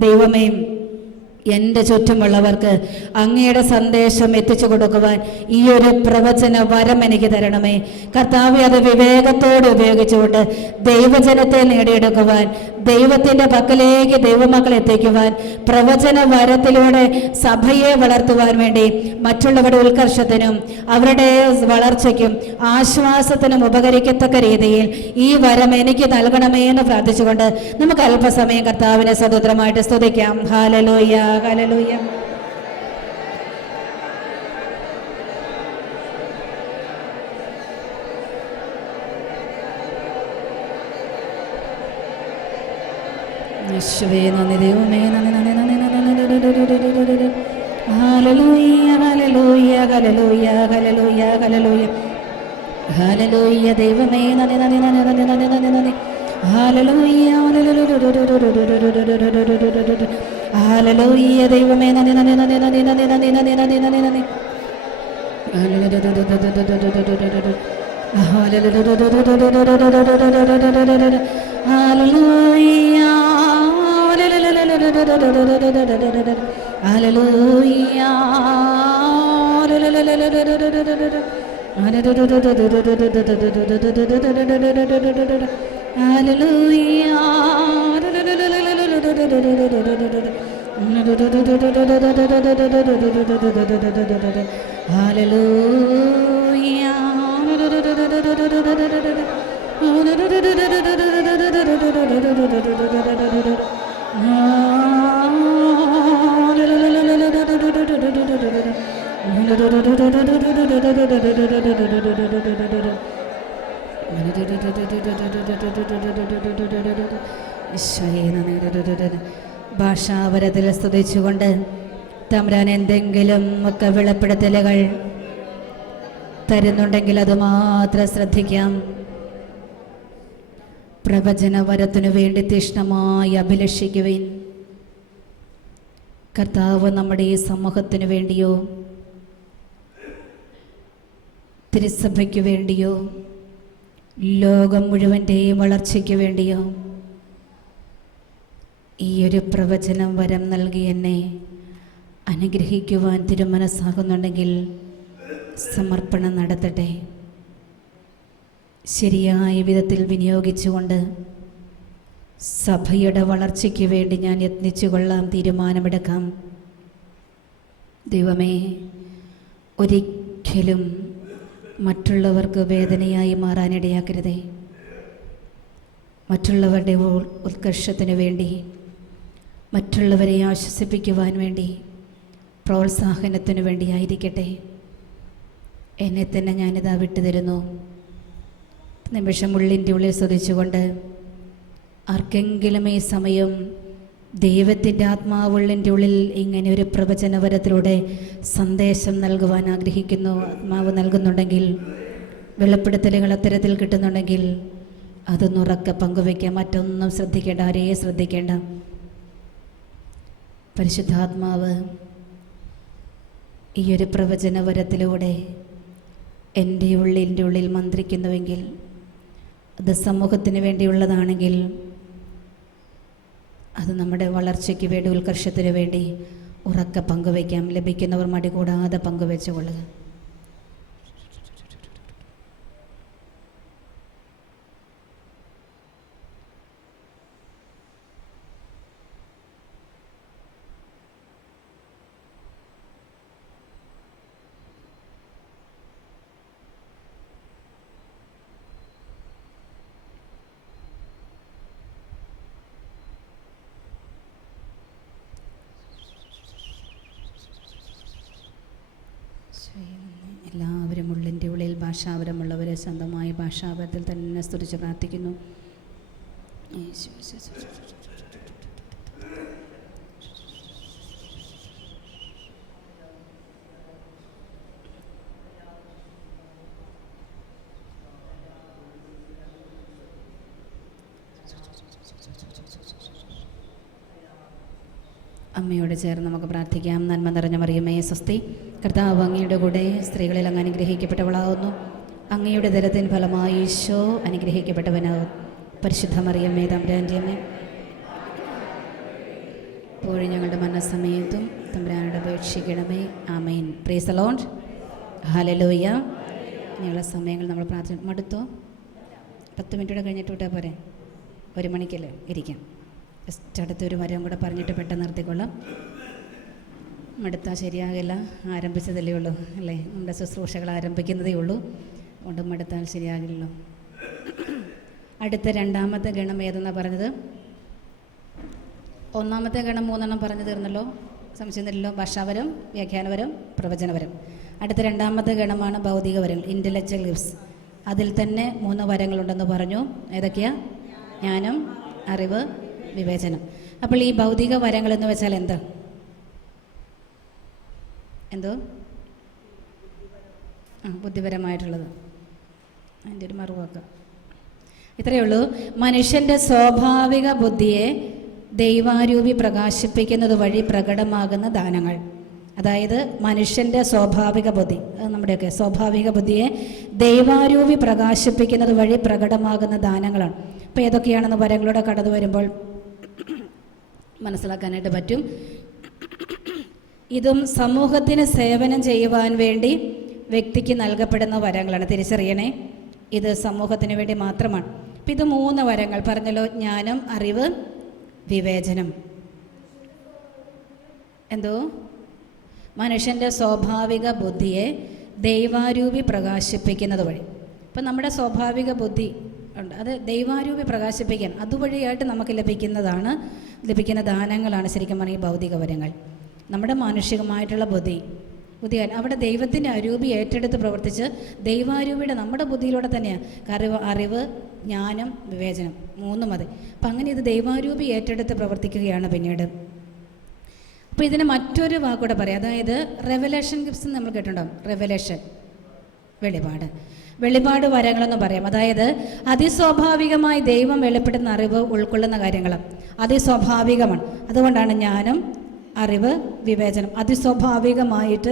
ദൈവമേ, എൻ്റെ ചുറ്റുമുള്ളവർക്ക് അങ്ങയുടെ സന്ദേശം എത്തിച്ചു കൊടുക്കുവാൻ ഈ ഒരു പ്രവചന വരം എനിക്ക് തരണമേ കർത്താവേ. അത് വിവേകത്തോടെ ഉപയോഗിച്ചുകൊണ്ട് ദൈവജനത്തെ നേടിയെടുക്കുവാൻ, ദൈവത്തിൻ്റെ പക്കലേക്ക് ദൈവമക്കളെ എത്തിക്കുവാൻ, പ്രവചന വരത്തിലൂടെ സഭയെ വളർത്തുവാൻ വേണ്ടി മറ്റുള്ളവരുടെ ഉത്കർഷത്തിനും അവരുടെ വളർച്ചയ്ക്കും ആശ്വാസത്തിനും ഉപകരിക്കത്തക്ക രീതിയിൽ ഈ വരം എനിക്ക് നൽകണമേ എന്ന് പ്രാർത്ഥിച്ചുകൊണ്ട് നമുക്ക് അല്പസമയം കർത്താവിനെ സ്വതന്ത്രമായിട്ട് സ്തുതിക്കാം. Hallelujah, hallelujah. യേശുവേ നന്ദി, ദൈവമേ നന്ദി, നന്ദി, നന്ദി, നന്ദി. Hallelujah, hallelujah, hallelujah, hallelujah, hallelujah, hallelujah. ദൈവമേ നന്ദി, നന്ദി, നന്ദി, നന്ദി, നന്ദി, നന്ദി, നന്ദി. Hallelujah, hallelujah. ദൈവമേ നന്ദി, നന്ദി, നന്ദി, നന്ദി, നന്ദി, നന്ദി, നന്ദി, നന്ദി, നന്ദി, നന്ദി. ഭാഷാവരത്തിൽ സ്തുതിച്ചുകൊണ്ട് തമ്പുരാൻ എന്തെങ്കിലും ഒക്കെ വെളിപ്പെടുത്തലുകൾ തരുന്നുണ്ടെങ്കിൽ അത് മാത്രം ശ്രദ്ധിക്കാം. പ്രവചനവരത്തിനു വേണ്ടി തീഷ്ണമായി അഭിലഷിക്കുവിൻ. കർത്താവ് നമ്മുടെ ഈ സമൂഹത്തിനു വേണ്ടിയോ തിരുസഭയ്ക്ക് വേണ്ടിയോ ലോകം മുഴുവൻ്റെയും വളർച്ചയ്ക്ക് വേണ്ടിയോ ഈ ഒരു പ്രവചനം വരം നൽകി എന്നെ അനുഗ്രഹിക്കുവാൻ തിരുമനസ്സാകുന്നുണ്ടെങ്കിൽ സമർപ്പണം നടത്തട്ടെ. ശരിയായ വിധത്തിൽ വിനിയോഗിച്ചുകൊണ്ട് സഭയുടെ വളർച്ചയ്ക്ക് വേണ്ടി ഞാൻ യത്നിച്ചു കൊള്ളാം, തീരുമാനമെടുക്കാം. ദൈവമേ, ഒരിക്കലും മറ്റുള്ളവർക്ക് വേദനയായി മാറാനിടയാക്കരുതേ. മറ്റുള്ളവരുടെ ഉത്കർഷത്തിനു വേണ്ടി, മറ്റുള്ളവരെ ആശ്വസിപ്പിക്കുവാൻ വേണ്ടി, പ്രോത്സാഹനത്തിനു വേണ്ടിയായിരിക്കട്ടെ. എന്നെ തന്നെ ഞാനിതാ വിട്ടുതരുന്നു. നിമിഷം ഉള്ളിൻ്റെ ഉള്ളിൽ സ്തുതിച്ചുകൊണ്ട് ആർക്കെങ്കിലും ഈ സമയം ദൈവത്തിൻ്റെ ആത്മാവുള്ളിൻ്റെ ഉള്ളിൽ ഇങ്ങനെ ഒരു പ്രവചനപരത്തിലൂടെ സന്ദേശം നൽകുവാൻ ആഗ്രഹിക്കുന്നു, ആത്മാവ് നൽകുന്നുണ്ടെങ്കിൽ, വെളിപ്പെടുത്തലുകൾ അത്തരത്തിൽ കിട്ടുന്നുണ്ടെങ്കിൽ അതൊന്നുറക്കെ പങ്കുവയ്ക്കാം. മറ്റൊന്നും ശ്രദ്ധിക്കേണ്ട, ആരെയും ശ്രദ്ധിക്കേണ്ട. പരിശുദ്ധാത്മാവ് ഈ ഒരു പ്രവചനപരത്തിലൂടെ എൻ്റെ ഉള്ളിൻ്റെ ഉള്ളിൽ മന്ത്രിക്കുന്നുവെങ്കിൽ, അത് സമൂഹത്തിന് വേണ്ടിയുള്ളതാണെങ്കിൽ, അത് നമ്മുടെ വളർച്ചയ്ക്ക് വേണ്ടി, ഉത്കർഷത്തിന് വേണ്ടി ഉറക്കെ പങ്കുവയ്ക്കാം. ലഭിക്കുന്നവർ മടി കൂടാതെ പങ്കുവെച്ചുകൊള്ളുക. എല്ലാവരും ഉള്ളിൻ്റെ ഉള്ളിൽ ഭാഷാപരമുള്ളവരെ സ്വന്തമായി ഭാഷാപരത്തിൽ തന്നെ സ്തുതിച്ച് പ്രാർത്ഥിക്കുന്നു. അമ്മയോട് ചേർന്ന് നമുക്ക് പ്രാർത്ഥിക്കാം. നന്മ നിറഞ്ഞ മറിയമേ സ്വസ്തി, കർത്താവ് അങ്ങയുടെ കൂടെ സ്ത്രീകളിൽ അങ്ങ് അനുഗ്രഹിക്കപ്പെട്ടവളാവുന്നു. അങ്ങയുടെ ദരത്തിൻ ഫലമായി ഈശോ അനുഗ്രഹിക്കപ്പെട്ടവനാവും. പരിശുദ്ധ മറിയമേ തമ്പുരാൻ്റെ അമ്മേ, ഇപ്പോഴും ഞങ്ങളുടെ മരണസമയത്തും തമ്പുരാനോട് അപേക്ഷിക്കണമേ. ആമേൻ. Praise the Lord. ഹല്ലേലൂയ. ഇനിയുള്ള സമയങ്ങൾ നമ്മൾ പ്രാർത്ഥന മടുത്തോ? 10 മിനിറ്റ് കഴിഞ്ഞിട്ട് വിട്ടാൽ പോരെ? 1 മണിക്കല്ലേ ഇരിക്കാം. ജസ്റ്റ് അടുത്തൊരു വരം കൂടെ പറഞ്ഞിട്ട് പെട്ടെന്ന് നിർത്തിക്കൊള്ളാം. മടുത്താൽ ശരിയാകില്ല, ആരംഭിച്ചതല്ലേ ഉള്ളൂ അല്ലേ? നമ്മുടെ ശുശ്രൂഷകൾ ആരംഭിക്കുന്നതേ ഉള്ളൂ, അതുകൊണ്ട് മടുത്താൽ ശരിയാകില്ലല്ലോ. അടുത്ത രണ്ടാമത്തെ ഗണം ഏതെന്നാണ് പറഞ്ഞത്? ഒന്നാമത്തെ ഗണം 3 പറഞ്ഞു തീർന്നല്ലോ, സംശയമൊന്നുമില്ലല്ലോ. ഭാഷാവരം, വ്യാഖ്യാനവരം, പ്രവചനവരം. അടുത്ത രണ്ടാമത്തെ ഗണമാണ് ഭൗതിക വരങ്ങൾ, ഇൻ്റലക്ച്വൽ ഗിഫ്റ്റ്സ്. അതിൽ തന്നെ 3 വരങ്ങളുണ്ടെന്ന് പറഞ്ഞു. ഏതൊക്കെയാ? ജ്ഞാനം, അറിവ്, വിവേചനം. അപ്പോൾ ഈ ഭൗതിക വരങ്ങൾ എന്ന് വെച്ചാൽ എന്താ? എന്തോ? ബുദ്ധിപരമായിട്ടുള്ളത്. അതിൻ്റെ ഒരു മറുവാക്കം ഇത്രയേ ഉള്ളൂ. മനുഷ്യൻ്റെ സ്വാഭാവിക ബുദ്ധിയെ ദൈവാരൂപി പ്രകാശിപ്പിക്കുന്നത് വഴി പ്രകടമാകുന്ന ദാനങ്ങൾ. അതായത് മനുഷ്യൻ്റെ സ്വാഭാവിക ബുദ്ധി, അത് നമ്മുടെയൊക്കെ സ്വാഭാവിക ബുദ്ധിയെ ദൈവാരൂപി പ്രകാശിപ്പിക്കുന്നത് വഴി പ്രകടമാകുന്ന ദാനങ്ങളാണ്. അപ്പോൾ ഏതൊക്കെയാണെന്ന് വരങ്ങളൂടെ കടന്നു വരുമ്പോൾ മനസ്സിലാക്കാനായിട്ട് പറ്റും. ഇതും സമൂഹത്തിന് സേവനം ചെയ്യുവാൻ വേണ്ടി വ്യക്തിക്ക് നൽകപ്പെടുന്ന വരങ്ങളാണ്. തിരിച്ചറിയണേ, ഇത് സമൂഹത്തിന് വേണ്ടി മാത്രമാണ്. അപ്പം ഇത് 3 വരങ്ങൾ പറഞ്ഞല്ലോ: ജ്ഞാനം, അറിവ്, വിവേചനം. എന്തോ? മനുഷ്യൻ്റെ സ്വാഭാവിക ബുദ്ധിയെ ദൈവാരൂപി പ്രകാശിപ്പിക്കുന്നത് വഴി. അപ്പം നമ്മുടെ സ്വാഭാവിക ബുദ്ധി ഉണ്ട്, അത് ദൈവാരൂപി പ്രകാശിപ്പിക്കാൻ അതുവഴിയായിട്ട് നമുക്ക് ലഭിക്കുന്ന ദാനങ്ങളാണ് ശരിക്കും പറഞ്ഞാൽ ഈ ഭൗതിക വരങ്ങൾ. നമ്മുടെ മാനുഷികമായിട്ടുള്ള ബുദ്ധി അവിടെ ദൈവത്തിൻ്റെ അരൂപി ഏറ്റെടുത്ത് പ്രവർത്തിച്ച് ദൈവാരൂപിയുടെ നമ്മുടെ ബുദ്ധിയിലൂടെ തന്നെയാണ് അറിവ്, ജ്ഞാനം, വിവേചനം 3 മതി. അപ്പം അങ്ങനെ ഇത് ദൈവാരൂപി ഏറ്റെടുത്ത് പ്രവർത്തിക്കുകയാണ് പിന്നീട്. അപ്പോൾ ഇതിന് മറ്റൊരു വാക്കൂടെ പറയാം, അതായത് റെവലേഷൻ ഗിഫ്റ്റ്സ് നമ്മൾ കേട്ടിട്ടുണ്ടാകും. റെവലേഷൻ, വെളിപാട് വരങ്ങളെന്ന് പറയാം. അതായത് അതിസ്വാഭാവികമായി ദൈവം വെളിപ്പെടുന്ന അറിവ് ഉൾക്കൊള്ളുന്ന കാര്യങ്ങൾ അതിസ്വാഭാവികമാണ്. അതുകൊണ്ടാണ് ജ്ഞാനം, അറിവ്, വിവേചനം അതിസ്വാഭാവികമായിട്ട്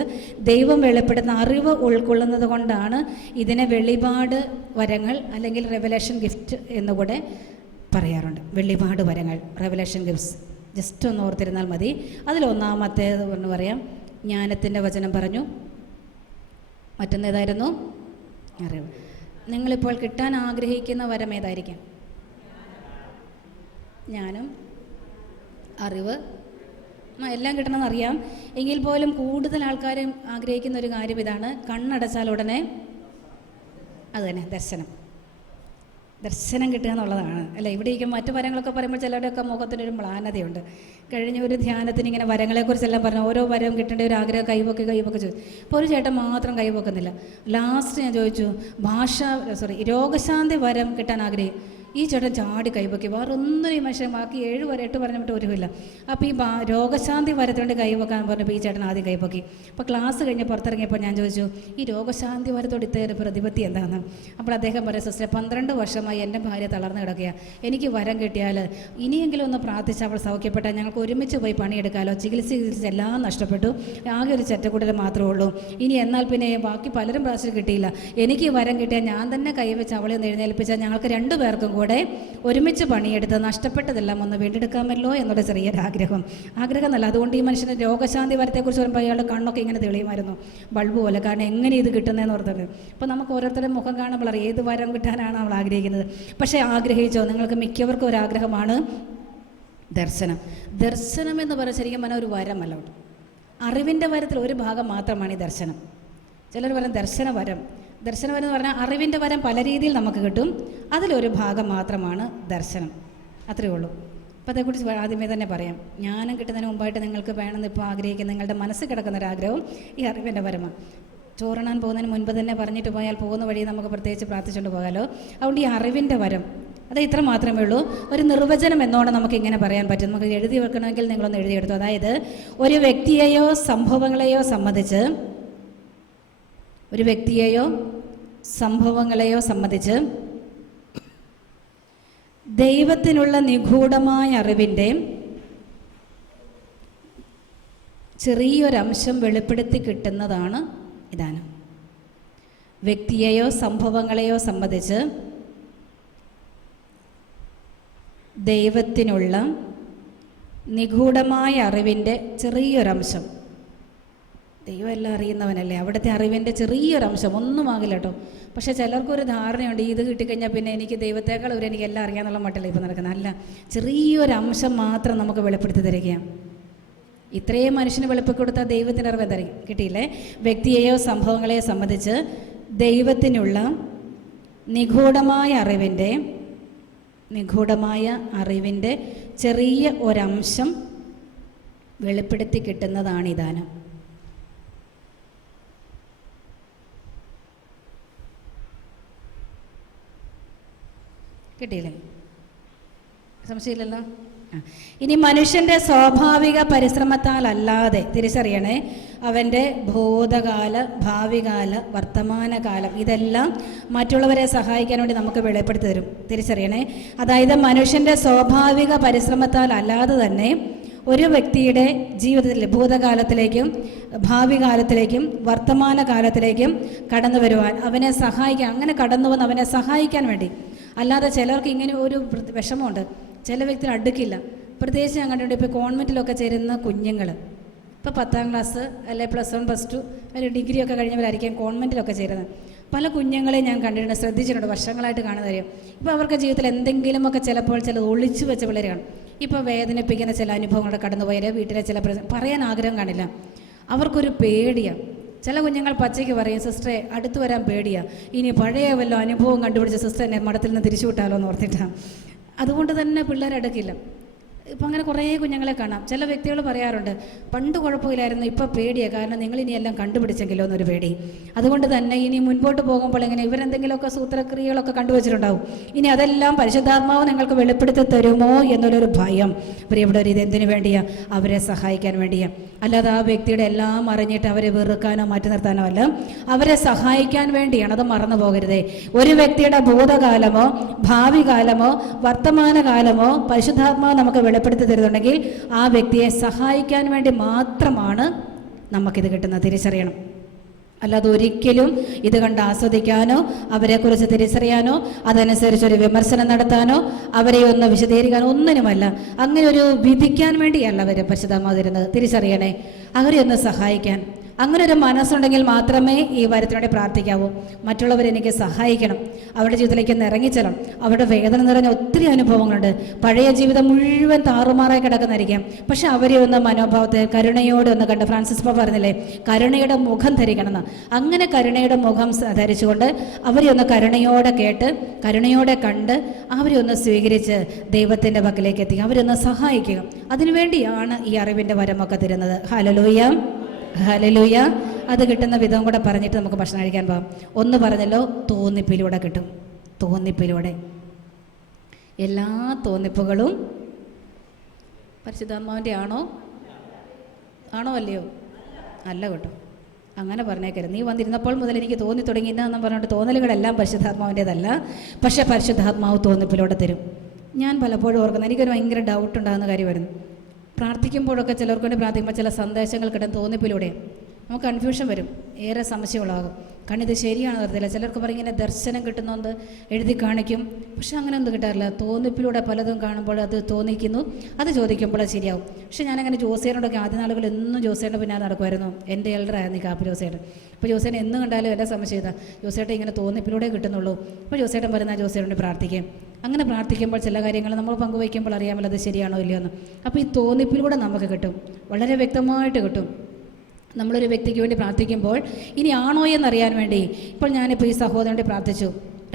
ദൈവം വെളിപ്പെടുന്ന അറിവ് ഉൾക്കൊള്ളുന്നത് കൊണ്ടാണ് ഇതിനെ വെളിപാട് വരങ്ങൾ അല്ലെങ്കിൽ റെവലേഷൻ ഗിഫ്റ്റ് എന്നുകൂടെ പറയാറുണ്ട്. വെളിപാട് വരങ്ങൾ, റെവലേഷൻ ഗിഫ്റ്റ്സ്. ജസ്റ്റ് ഒന്ന് ഓർത്തിരുന്നാൽ മതി. അതിലൊന്നാമത്തേത് എന്ന് പറയാം, ജ്ഞാനത്തിൻ്റെ വചനം പറഞ്ഞു. മറ്റൊന്നേതായിരുന്നു? അറിവ്. നിങ്ങളിപ്പോൾ കിട്ടാൻ ആഗ്രഹിക്കുന്ന വരം ഏതായിരിക്കാം? ജ്ഞാനം, അറിവ്, എല്ലാം കിട്ടണമെന്ന് അറിയാം. എങ്കിൽ പോലും കൂടുതൽ ആൾക്കാരും ആഗ്രഹിക്കുന്ന ഒരു കാര്യം ഇതാണ്, കണ്ണടച്ചാൽ ഉടനെ അത് തന്നെ ദർശനം കിട്ടുക എന്നുള്ളതാണ് അല്ലേ. ഇവിടേക്കും മറ്റു വരങ്ങളൊക്കെ പറയുമ്പോൾ ചിലരുടെയൊക്കെ മുഖത്തിനൊരു മ്ലാനതയുണ്ട്. കഴിഞ്ഞ ഒരു ധ്യാനത്തിന് ഇങ്ങനെ വരങ്ങളെക്കുറിച്ചെല്ലാം പറഞ്ഞു, ഓരോ വരവും കിട്ടേണ്ട ഒരു ആഗ്രഹം കൈവൊക്കെ ചോദിച്ചു. അപ്പോൾ ഒരു ചേട്ടൻ മാത്രം കൈവൊക്കുന്നില്ല. ലാസ്റ്റ് ഞാൻ ചോദിച്ചു, രോഗശാന്തി വരം കിട്ടാൻ ആഗ്രഹം. ഈ ചേട്ടൻ ചാടി കൈവക്കി, വേറെ ഒന്നിനും മനുഷ്യൻ ബാക്കി 7 വരെ 8 പറഞ്ഞിട്ട് ഒരുമില്ല. അപ്പോൾ ഈ രോഗശാന്തി വരത്തോണ്ട് കൈവക്കാൻ പറഞ്ഞപ്പോൾ ഈ ചേട്ടൻ ആദ്യം കൈവക്കി. അപ്പോൾ ക്ലാസ് കഴിഞ്ഞ് പുറത്തിറങ്ങിയപ്പോൾ ഞാൻ ചോദിച്ചു, ഈ രോഗശാന്തി വരത്തോട് ഇത്രയൊരു പ്രതിപത്തി എന്താണെന്ന്. അപ്പോൾ അദ്ദേഹം പറയാം, സിസ്റ്റർ 12 വർഷമായി എൻ്റെ ഭാര്യ തളർന്നു കിടക്കുകയാണ്, എനിക്ക് വരം കിട്ടിയാൽ ഇനിയെങ്കിലും ഒന്ന് പ്രാർത്ഥിച്ച് അവൾ സൗഖ്യപ്പെട്ടാൽ ഞങ്ങൾക്ക് ഒരുമിച്ച് പോയി പണിയെടുക്കാമല്ലോ. ചികിത്സിച്ച് എല്ലാം നഷ്ടപ്പെട്ടു, ആകെ ഒരു ചെറ്റക്കൂടൽ മാത്രമേ ഉള്ളൂ. ഇനി എന്നാൽ പിന്നെ ബാക്കി പലരും പ്രാവശ്യം കിട്ടിയില്ല, എനിക്ക് വരം കിട്ടിയാൽ ഞാൻ തന്നെ കൈവച്ച് അവളെ ഒന്ന് എഴുന്നേൽപ്പിച്ചാൽ ഞങ്ങൾക്ക് 2 പേർക്കും കൂടെ ഒരുമിച്ച് പണിയെടുത്ത് നഷ്ടപ്പെട്ടതെല്ലാം ഒന്ന് വീണ്ടെടുക്കാമല്ലോ എന്നുള്ള ചെറിയൊരു ആഗ്രഹം എന്നല്ല. അതുകൊണ്ട് ഈ മനുഷ്യന് രോഗശാന്തി വരത്തെക്കുറിച്ച് പറയുമ്പോൾ അയാളുടെ കണ്ണൊക്കെ ഇങ്ങനെ തെളിയുമായിരുന്നു, ബൾബ് പോലെ. കാരണം എങ്ങനെ ഇത് കിട്ടുന്നതെന്ന് ഓർത്തത്. അപ്പോൾ നമുക്ക് ഓരോരുത്തരുടെ മുഖം കാണുമ്പോൾ അറിയാം ഏത് വരം കിട്ടാനാണ് നമ്മൾ ആഗ്രഹിക്കുന്നത്. പക്ഷേ ആഗ്രഹിച്ചോ, നിങ്ങൾക്ക് മിക്കവർക്കും ഒരാഗ്രഹമാണ് ദർശനം എന്ന് പറയുന്നത് ശരിക്കും പറഞ്ഞാൽ ഒരു വരമല്ല. അറിവിൻ്റെ വരത്തിൽ ഒരു ഭാഗം മാത്രമാണ് ഈ ദർശനം. ചിലർ പറയും ദർശനവരം എന്ന് പറഞ്ഞാൽ അറിവിൻ്റെ വരം പല രീതിയിൽ നമുക്ക് കിട്ടും, അതിലൊരു ഭാഗം മാത്രമാണ് ദർശനം. അത്രയേ ഉള്ളൂ. അപ്പോൾ അതേക്കുറിച്ച് ആദ്യമേ തന്നെ പറയാം. ജ്ഞാനം കിട്ടുന്നതിന് മുമ്പായിട്ട് നിങ്ങൾക്ക് വേണമെന്ന് ഇപ്പോൾ ആഗ്രഹിക്കുന്ന നിങ്ങളുടെ മനസ്സിൽ കിടക്കുന്ന ഒരാഗ്രഹവും ഈ അറിവിൻ്റെ വരമാണ്. ചോറിനാൻ പോകുന്നതിന് മുൻപ് തന്നെ പറഞ്ഞിട്ട് പോയാൽ പോകുന്ന വഴി നമുക്ക് പ്രത്യേകിച്ച് പ്രാർത്ഥിച്ചുകൊണ്ട് പോകാമല്ലോ. അതുകൊണ്ട് ഈ അറിവിൻ്റെ വരം അത് ഇത്ര മാത്രമേ ഉള്ളൂ. ഒരു നിർവചനം എന്നോണം നമുക്ക് ഇങ്ങനെ പറയാൻ പറ്റും. നമുക്ക് എഴുതി വെക്കണമെങ്കിൽ നിങ്ങളൊന്ന് എഴുതിയെടുത്തു. അതായത് ഒരു വ്യക്തിയെയോ സംഭവങ്ങളെയോ സംബന്ധിച്ച് ദൈവത്തിനുള്ള നിഗൂഢമായ അറിവിൻ്റെ ചെറിയൊരംശം വെളിപ്പെടുത്തി കിട്ടുന്നതാണ് ഇതാണ്. വ്യക്തിയെയോ സംഭവങ്ങളെയോ സംബന്ധിച്ച് ദൈവത്തിനുള്ള നിഗൂഢമായ അറിവിൻ്റെ ചെറിയൊരംശം. ദൈവം എല്ലാം അറിയുന്നവനല്ലേ, അവിടുത്തെ അറിവിൻ്റെ ചെറിയൊരംശം ഒന്നുമാകില്ല കേട്ടോ. പക്ഷേ ചിലർക്കൊരു ധാരണയുണ്ട്, ഇത് കിട്ടിക്കഴിഞ്ഞാൽ പിന്നെ എനിക്ക് ദൈവത്തേക്കാൾ എനിക്ക് എല്ലാം അറിയാമെന്നുള്ള മട്ടില്ല ഇപ്പോൾ നടക്കുന്നത്. അല്ല, ചെറിയൊരംശം മാത്രം നമുക്ക് വെളിപ്പെടുത്തി തരികയാണ്. ഇത്രയും മനുഷ്യന് വെളിപ്പെടുത്തി കൊടുത്താൽ ദൈവത്തിൻ്റെ അറിവ് എന്തായിരിക്കും? കിട്ടിയില്ലേ? വ്യക്തിയെയോ സംഭവങ്ങളെയോ സംബന്ധിച്ച് ദൈവത്തിനുള്ള നിഗൂഢമായ അറിവിൻ്റെ ചെറിയ ഒരംശം വെളിപ്പെടുത്തി കിട്ടുന്നതാണ് ഈ ദാനം. കിട്ടിയില്ലേ? സംശയമില്ലല്ലോ. ഇനി മനുഷ്യൻ്റെ സ്വാഭാവിക പരിശ്രമത്താൽ അല്ലാതെ തിരിച്ചറിയണേ, അവൻ്റെ ഭൂതകാല, ഭാവികാല, വർത്തമാനകാലം ഇതെല്ലാം മറ്റുള്ളവരെ സഹായിക്കാൻ വേണ്ടി നമുക്ക് വെളിപ്പെടുത്തി തരും. തിരിച്ചറിയണേ, അതായത് മനുഷ്യൻ്റെ സ്വാഭാവിക പരിശ്രമത്താൽ അല്ലാതെ തന്നെ ഒരു വ്യക്തിയുടെ ജീവിതത്തിൽ ഭൂതകാലത്തിലേക്കും ഭാവി കാലത്തിലേക്കും വർത്തമാന കാലത്തിലേക്കും കടന്നു വരുവാൻ അവനെ സഹായിക്കാൻ, അങ്ങനെ കടന്നു വന്ന് അവനെ സഹായിക്കാൻ വേണ്ടി. അല്ലാതെ ചിലർക്ക് ഇങ്ങനെ ഒരു വിഷമമുണ്ട്, ചില വ്യക്തികൾ അടുക്കില്ല. പ്രത്യേകിച്ച് ഞാൻ കണ്ടിട്ടുണ്ട്, ഇപ്പോൾ കോൺവെൻറ്റിലൊക്കെ ചേരുന്ന കുഞ്ഞുങ്ങൾ, ഇപ്പോൾ 10ാം ക്ലാസ് അല്ലെ +1 +2 അല്ലെങ്കിൽ ഡിഗ്രി ഒക്കെ കഴിഞ്ഞവരായിരിക്കും കോൺവെൻറ്റിലൊക്കെ ചേരുന്നത്. പല കുഞ്ഞുങ്ങളെ ഞാൻ കണ്ടിട്ടുണ്ട്, ശ്രദ്ധിച്ചിട്ടുണ്ട്, വർഷങ്ങളായിട്ട് കാണുന്ന കാര്യം. ഇപ്പോൾ അവർക്ക് ജീവിതത്തിൽ എന്തെങ്കിലുമൊക്കെ ചിലപ്പോൾ ചിലത് ഒളിച്ചു വെച്ച പിള്ളേർ കാണും. ഇപ്പോൾ വേദനിപ്പിക്കുന്ന ചില അനുഭവങ്ങളുടെ കടന്നുപോയാൽ വീട്ടിലെ ചില പറയാൻ ആഗ്രഹം കാണില്ല, അവർക്കൊരു പേടിയാണ്. ചില കുഞ്ഞുങ്ങൾ പച്ചയ്ക്ക് പറയും, സിസ്റ്ററെ അടുത്ത് വരാൻ പേടിയാണ്, ഇനി പഴയ വല്ല അനുഭവം കണ്ടുപിടിച്ച സിസ്റ്റർ എന്നെ മഠത്തിൽ നിന്ന് തിരിച്ചു വിട്ടാലോ എന്ന് ഓർത്തിട്ടാണ്. അതുകൊണ്ട് തന്നെ പിള്ളേരടുക്കില്ല. ഇപ്പം അങ്ങനെ കുറേ കുഞ്ഞുങ്ങളെ കാണാം. ചില വ്യക്തികൾ പറയാറുണ്ട്, പണ്ട് കുഴപ്പമില്ലായിരുന്നു, ഇപ്പോൾ പേടിയാണ്, കാരണം നിങ്ങൾ ഇനി എല്ലാം കണ്ടുപിടിച്ചെങ്കിലോ എന്നൊരു പേടി. അതുകൊണ്ട് തന്നെ ഇനി മുൻപോട്ട് പോകുമ്പോൾ എങ്ങനെ ഇവരെന്തെങ്കിലുമൊക്കെ സൂത്രക്രിയകളൊക്കെ കണ്ടുവച്ചിട്ടുണ്ടാവും, ഇനി അതെല്ലാം പരിശുദ്ധാത്മാവ് നിങ്ങൾക്ക് വെളിപ്പെടുത്തി തരുമോ എന്നുള്ളൊരു ഭയം. പ്രിയപ്പെട്ടവർ, ഇത് എന്തിനു വേണ്ടിയാണ്? അവരെ സഹായിക്കാൻ വേണ്ടിയാണ്. അല്ലാതെ ആ വ്യക്തിയുടെ എല്ലാം അറിഞ്ഞിട്ട് അവരെ വെറുക്കാനോ മാറ്റി നിർത്താനോ അല്ല, അവരെ സഹായിക്കാൻ വേണ്ടിയാണ്. അത് മറന്നു പോകരുതേ. ഒരു വ്യക്തിയുടെ ഭൂതകാലമോ ഭാവി കാലമോ വർത്തമാനകാലമോ പരിശുദ്ധാത്മാവ് നമുക്ക് വെളിപ്പെടുത്തി തരുന്നുണ്ടെങ്കിൽ ആ വ്യക്തിയെ സഹായിക്കാൻ വേണ്ടി മാത്രമാണ് നമുക്കിത് കിട്ടുന്നത്. തിരിച്ചറിയണം. അല്ലാതെ ഒരിക്കലും ഇത് കണ്ട് ആസ്വദിക്കാനോ അവരെക്കുറിച്ച് തിരിച്ചറിയാനോ അതനുസരിച്ചൊരു വിമർശനം നടത്താനോ അവരെ ഒന്ന് വിശദീകരിക്കാനോ ഒന്നിനുമല്ല. അങ്ങനെ ഒരു വിധിക്കാൻ വേണ്ടിയല്ല അവർ പരിശുദ്ധാത്മാവ് തരുന്നത്. തിരിച്ചറിയണേ, അവരെ ഒന്ന് സഹായിക്കാൻ. അങ്ങനെ ഒരു മനസ്സുണ്ടെങ്കിൽ മാത്രമേ ഈ വരത്തിനോടെ പ്രാർത്ഥിക്കാവൂ. മറ്റുള്ളവരെനിക്ക് സഹായിക്കണം, അവരുടെ ജീവിതത്തിലേക്ക് ഒന്ന് ഇറങ്ങിച്ചെല്ലാം. അവരുടെ വേദന നിറഞ്ഞ ഒത്തിരി അനുഭവങ്ങളുണ്ട്. പഴയ ജീവിതം മുഴുവൻ താറുമാറായി കിടക്കുന്നതായിരിക്കാം. പക്ഷെ അവരെ ഒന്ന് മനോഭാവത്തെ കരുണയോടെ ഒന്ന് കണ്ട്, ഫ്രാൻസിസ് പാപ്പ പറഞ്ഞില്ലേ, കരുണയുടെ മുഖം ധരിക്കണമെന്ന്. അങ്ങനെ കരുണയുടെ മുഖം ധരിച്ചുകൊണ്ട് അവരെ ഒന്ന് കരുണയോടെ കേട്ട്, കരുണയോടെ കണ്ട്, അവരെ ഒന്ന് സ്വീകരിച്ച് ദൈവത്തിൻ്റെ പക്കലേക്ക് എത്തി അവരൊന്ന് സഹായിക്കുക. അതിനുവേണ്ടിയാണ് ഈ അറിവിൻ്റെ വരമൊക്കെ തരുന്നത്. Hallelujah, hallelujah. അത് കിട്ടുന്ന വിധം കൂടെ പറഞ്ഞിട്ട് നമുക്ക് ഭക്ഷണം കഴിക്കാൻ പോകാം. ഒന്ന് പറഞ്ഞല്ലോ, തോന്നിപ്പിലൂടെ കിട്ടും. തോന്നിപ്പിലൂടെ എല്ലാ തോന്നിപ്പുകളും പരിശുദ്ധാത്മാവിൻ്റെ ആണോ അല്ലയോ? അല്ല കേട്ടോ, അങ്ങനെ പറഞ്ഞേക്കരുത്. നീ വന്നിരുന്നപ്പോൾ മുതൽ എനിക്ക് തോന്നി തുടങ്ങിയെന്ന് പറഞ്ഞിട്ട് തോന്നലുകളെല്ലാം പരിശുദ്ധാത്മാവിൻ്റെതല്ല. പക്ഷേ പരിശുദ്ധാത്മാവ് തോന്നിപ്പിലൂടെ തരും. ഞാൻ പലപ്പോഴും ഓർക്കുന്നത്, എനിക്കൊരു ഭയങ്കര ഡൗട്ട് ഉണ്ടാകുന്ന കാര്യമായിരുന്നു. പ്രാർത്ഥിക്കുമ്പോഴൊക്കെ ചിലർക്ക് വേണ്ടി പ്രാർത്ഥിക്കുമ്പോൾ ചില സന്ദേശങ്ങൾ കിട്ടും തോന്നിപ്പിലൂടെ. നമുക്ക് കൺഫ്യൂഷൻ വരും, ഏറെ സംശയമുള്ളതാകും. കാരണം ഇത് ശരിയാണെന്ന് അറിയത്തില്ല. ചിലർക്ക് പറയും ഇങ്ങനെ ദർശനം കിട്ടുന്നുണ്ട്, എഴുതി കാണിക്കും. പക്ഷെ അങ്ങനെ ഒന്നും കിട്ടാറില്ല. തോന്നിപ്പിലൂടെ പലതും കാണുമ്പോൾ അത് തോന്നിക്കുന്നു, അത് ചോദിക്കുമ്പോൾ അത് ശരിയാവും. പക്ഷെ ഞാനങ്ങനെ ജോസേനോടൊക്കെ ആദ്യ നാളുകളിൽ എന്നും ജോസേൻ്റെ പിന്നെ നടക്കുമായിരുന്നു. എൻ്റെ എൽഡറായിരുന്നു ഈ കാപ്പി ജോസേട്ടൻ. അപ്പോൾ ജോസേനെ എന്ന് കണ്ടാലും എൻ്റെ സംശയം ഇതാ, ജോസേട്ടൻ ഇങ്ങനെ തോന്നിപ്പിലൂടെ കിട്ടുന്നുള്ളൂ. അപ്പോൾ ജോസേട്ടൻ പറയുന്ന ജോസേനോട് പ്രാർത്ഥിക്കാം. അങ്ങനെ പ്രാർത്ഥിക്കുമ്പോൾ ചില കാര്യങ്ങൾ നമ്മൾ പങ്കുവയ്ക്കുമ്പോൾ അറിയാമല്ലോ അത് ശരിയാണോ ഇല്ലയോ എന്ന്. അപ്പോൾ ഈ തോന്നിപ്പിലൂടെ നമുക്ക് കിട്ടും, വളരെ വ്യക്തമായിട്ട് കിട്ടും. നമ്മളൊരു വ്യക്തിക്ക് വേണ്ടി പ്രാർത്ഥിക്കുമ്പോൾ ഇനി ആണോ എന്നറിയാൻ വേണ്ടി, ഇപ്പോൾ ഞാനിപ്പോൾ ഈ സഹോദരൻ്റെ പ്രാർത്ഥിച്ചു,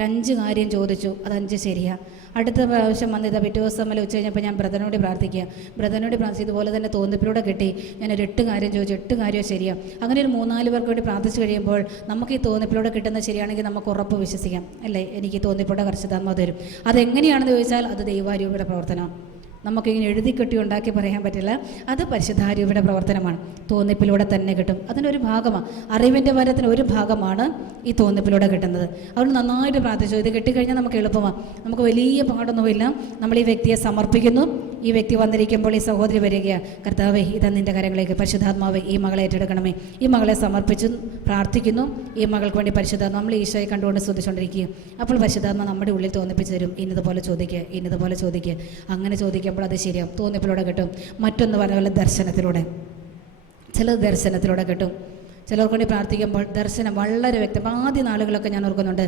5 കാര്യം ചോദിച്ചു, അത് 5 ശരിയാ. അടുത്ത പ്രാവശ്യം വന്നിത് പിറ്റേ ദിവസം വല്ല ഉച്ച കഴിഞ്ഞപ്പോൾ ഞാൻ ബ്രദറിനോട് പ്രാർത്ഥിക്കുക, ബ്രദറിനോട് പ്രാർത്ഥിച്ച് ഇതുപോലെ തന്നെ തോന്നിപ്പിലൂടെ കിട്ടി. ഞാനൊരു 8 കാര്യം ചോദിച്ചു, 8 കാര്യം ശരിയാ. അങ്ങനെ ഒരു 3-4 പേർക്ക് വേണ്ടി പ്രാർത്ഥിച്ചു കഴിയുമ്പോൾ നമുക്ക് ഈ തോന്നിപ്പിലൂടെ കിട്ടുന്നത് ശരിയാണെങ്കിൽ നമുക്ക് ഉറപ്പ് വിശ്വസിക്കാം, അല്ലേ? എനിക്ക് തോന്നിപ്പിലൂടെ പരിശുദ്ധാത്മാവ് തരും. അതെങ്ങനെയാണെന്ന് ചോദിച്ചാൽ അത് ദൈവാരൂപയുടെ പ്രവർത്തനം. നമുക്കിങ്ങനെ എഴുതിക്കെട്ടി ഉണ്ടാക്കി പറയാൻ പറ്റില്ല. അത് പരിശുദ്ധാരൂപയുടെ പ്രവർത്തനമാണ്. തോന്നിപ്പിലൂടെ തന്നെ കിട്ടും. അതിനൊരു ഭാഗമാണ്, അറിവിൻ്റെ വരത്തിന് ഒരു ഭാഗമാണ് ഈ തോന്നിപ്പിലൂടെ കിട്ടുന്നത്. അതുകൊണ്ട് നന്നായിട്ട് പ്രാർത്ഥിച്ചു. ഇത് കിട്ടിക്കഴിഞ്ഞാൽ നമുക്ക് എളുപ്പമാണ്, നമുക്ക് വലിയ പാടൊന്നുമില്ല. നമ്മൾ ഈ വ്യക്തിയെ സമർപ്പിക്കുന്നു. ഈ വ്യക്തി വന്നിരിക്കുമ്പോൾ ഈ സഹോദരി വരികയാണ്, കർത്താവേ ഇതാ നിൻ്റെ കരങ്ങളിലേക്ക്, പരിശുദ്ധാത്മാവേ ഈ മകളെ ഏറ്റെടുക്കണമേ. ഈ മകളെ സമർപ്പിച്ചു പ്രാർത്ഥിക്കുന്നു. ഈ മകൾക്ക് വേണ്ടി പരിശുദ്ധാത്മ നമ്മൾ ഈശോയെ കണ്ടുകൊണ്ട് ശ്രദ്ധിച്ചുകൊണ്ടിരിക്കുക. അപ്പോൾ പരിശുദ്ധാത്മ നമ്മുടെ ഉള്ളിൽ തോന്നിപ്പിച്ച് തരും, ഇന്നതുപോലെ ചോദിക്കുക, ഇന്നതുപോലെ ചോദിക്കുക. അങ്ങനെ ചോദിക്കുമ്പോൾ അത് ശരിയാവും, തോന്നിപ്പിലൂടെ കിട്ടും. മറ്റൊന്ന് പറഞ്ഞ പോലെ ദർശനത്തിലൂടെ, ചിലത് ദർശനത്തിലൂടെ കിട്ടും. ചിലർക്ക് വേണ്ടി പ്രാർത്ഥിക്കുമ്പോൾ ദർശനം വളരെ വ്യക്തം. ആദ്യ നാളുകളൊക്കെ ഞാൻ ഓർക്കുന്നുണ്ട്,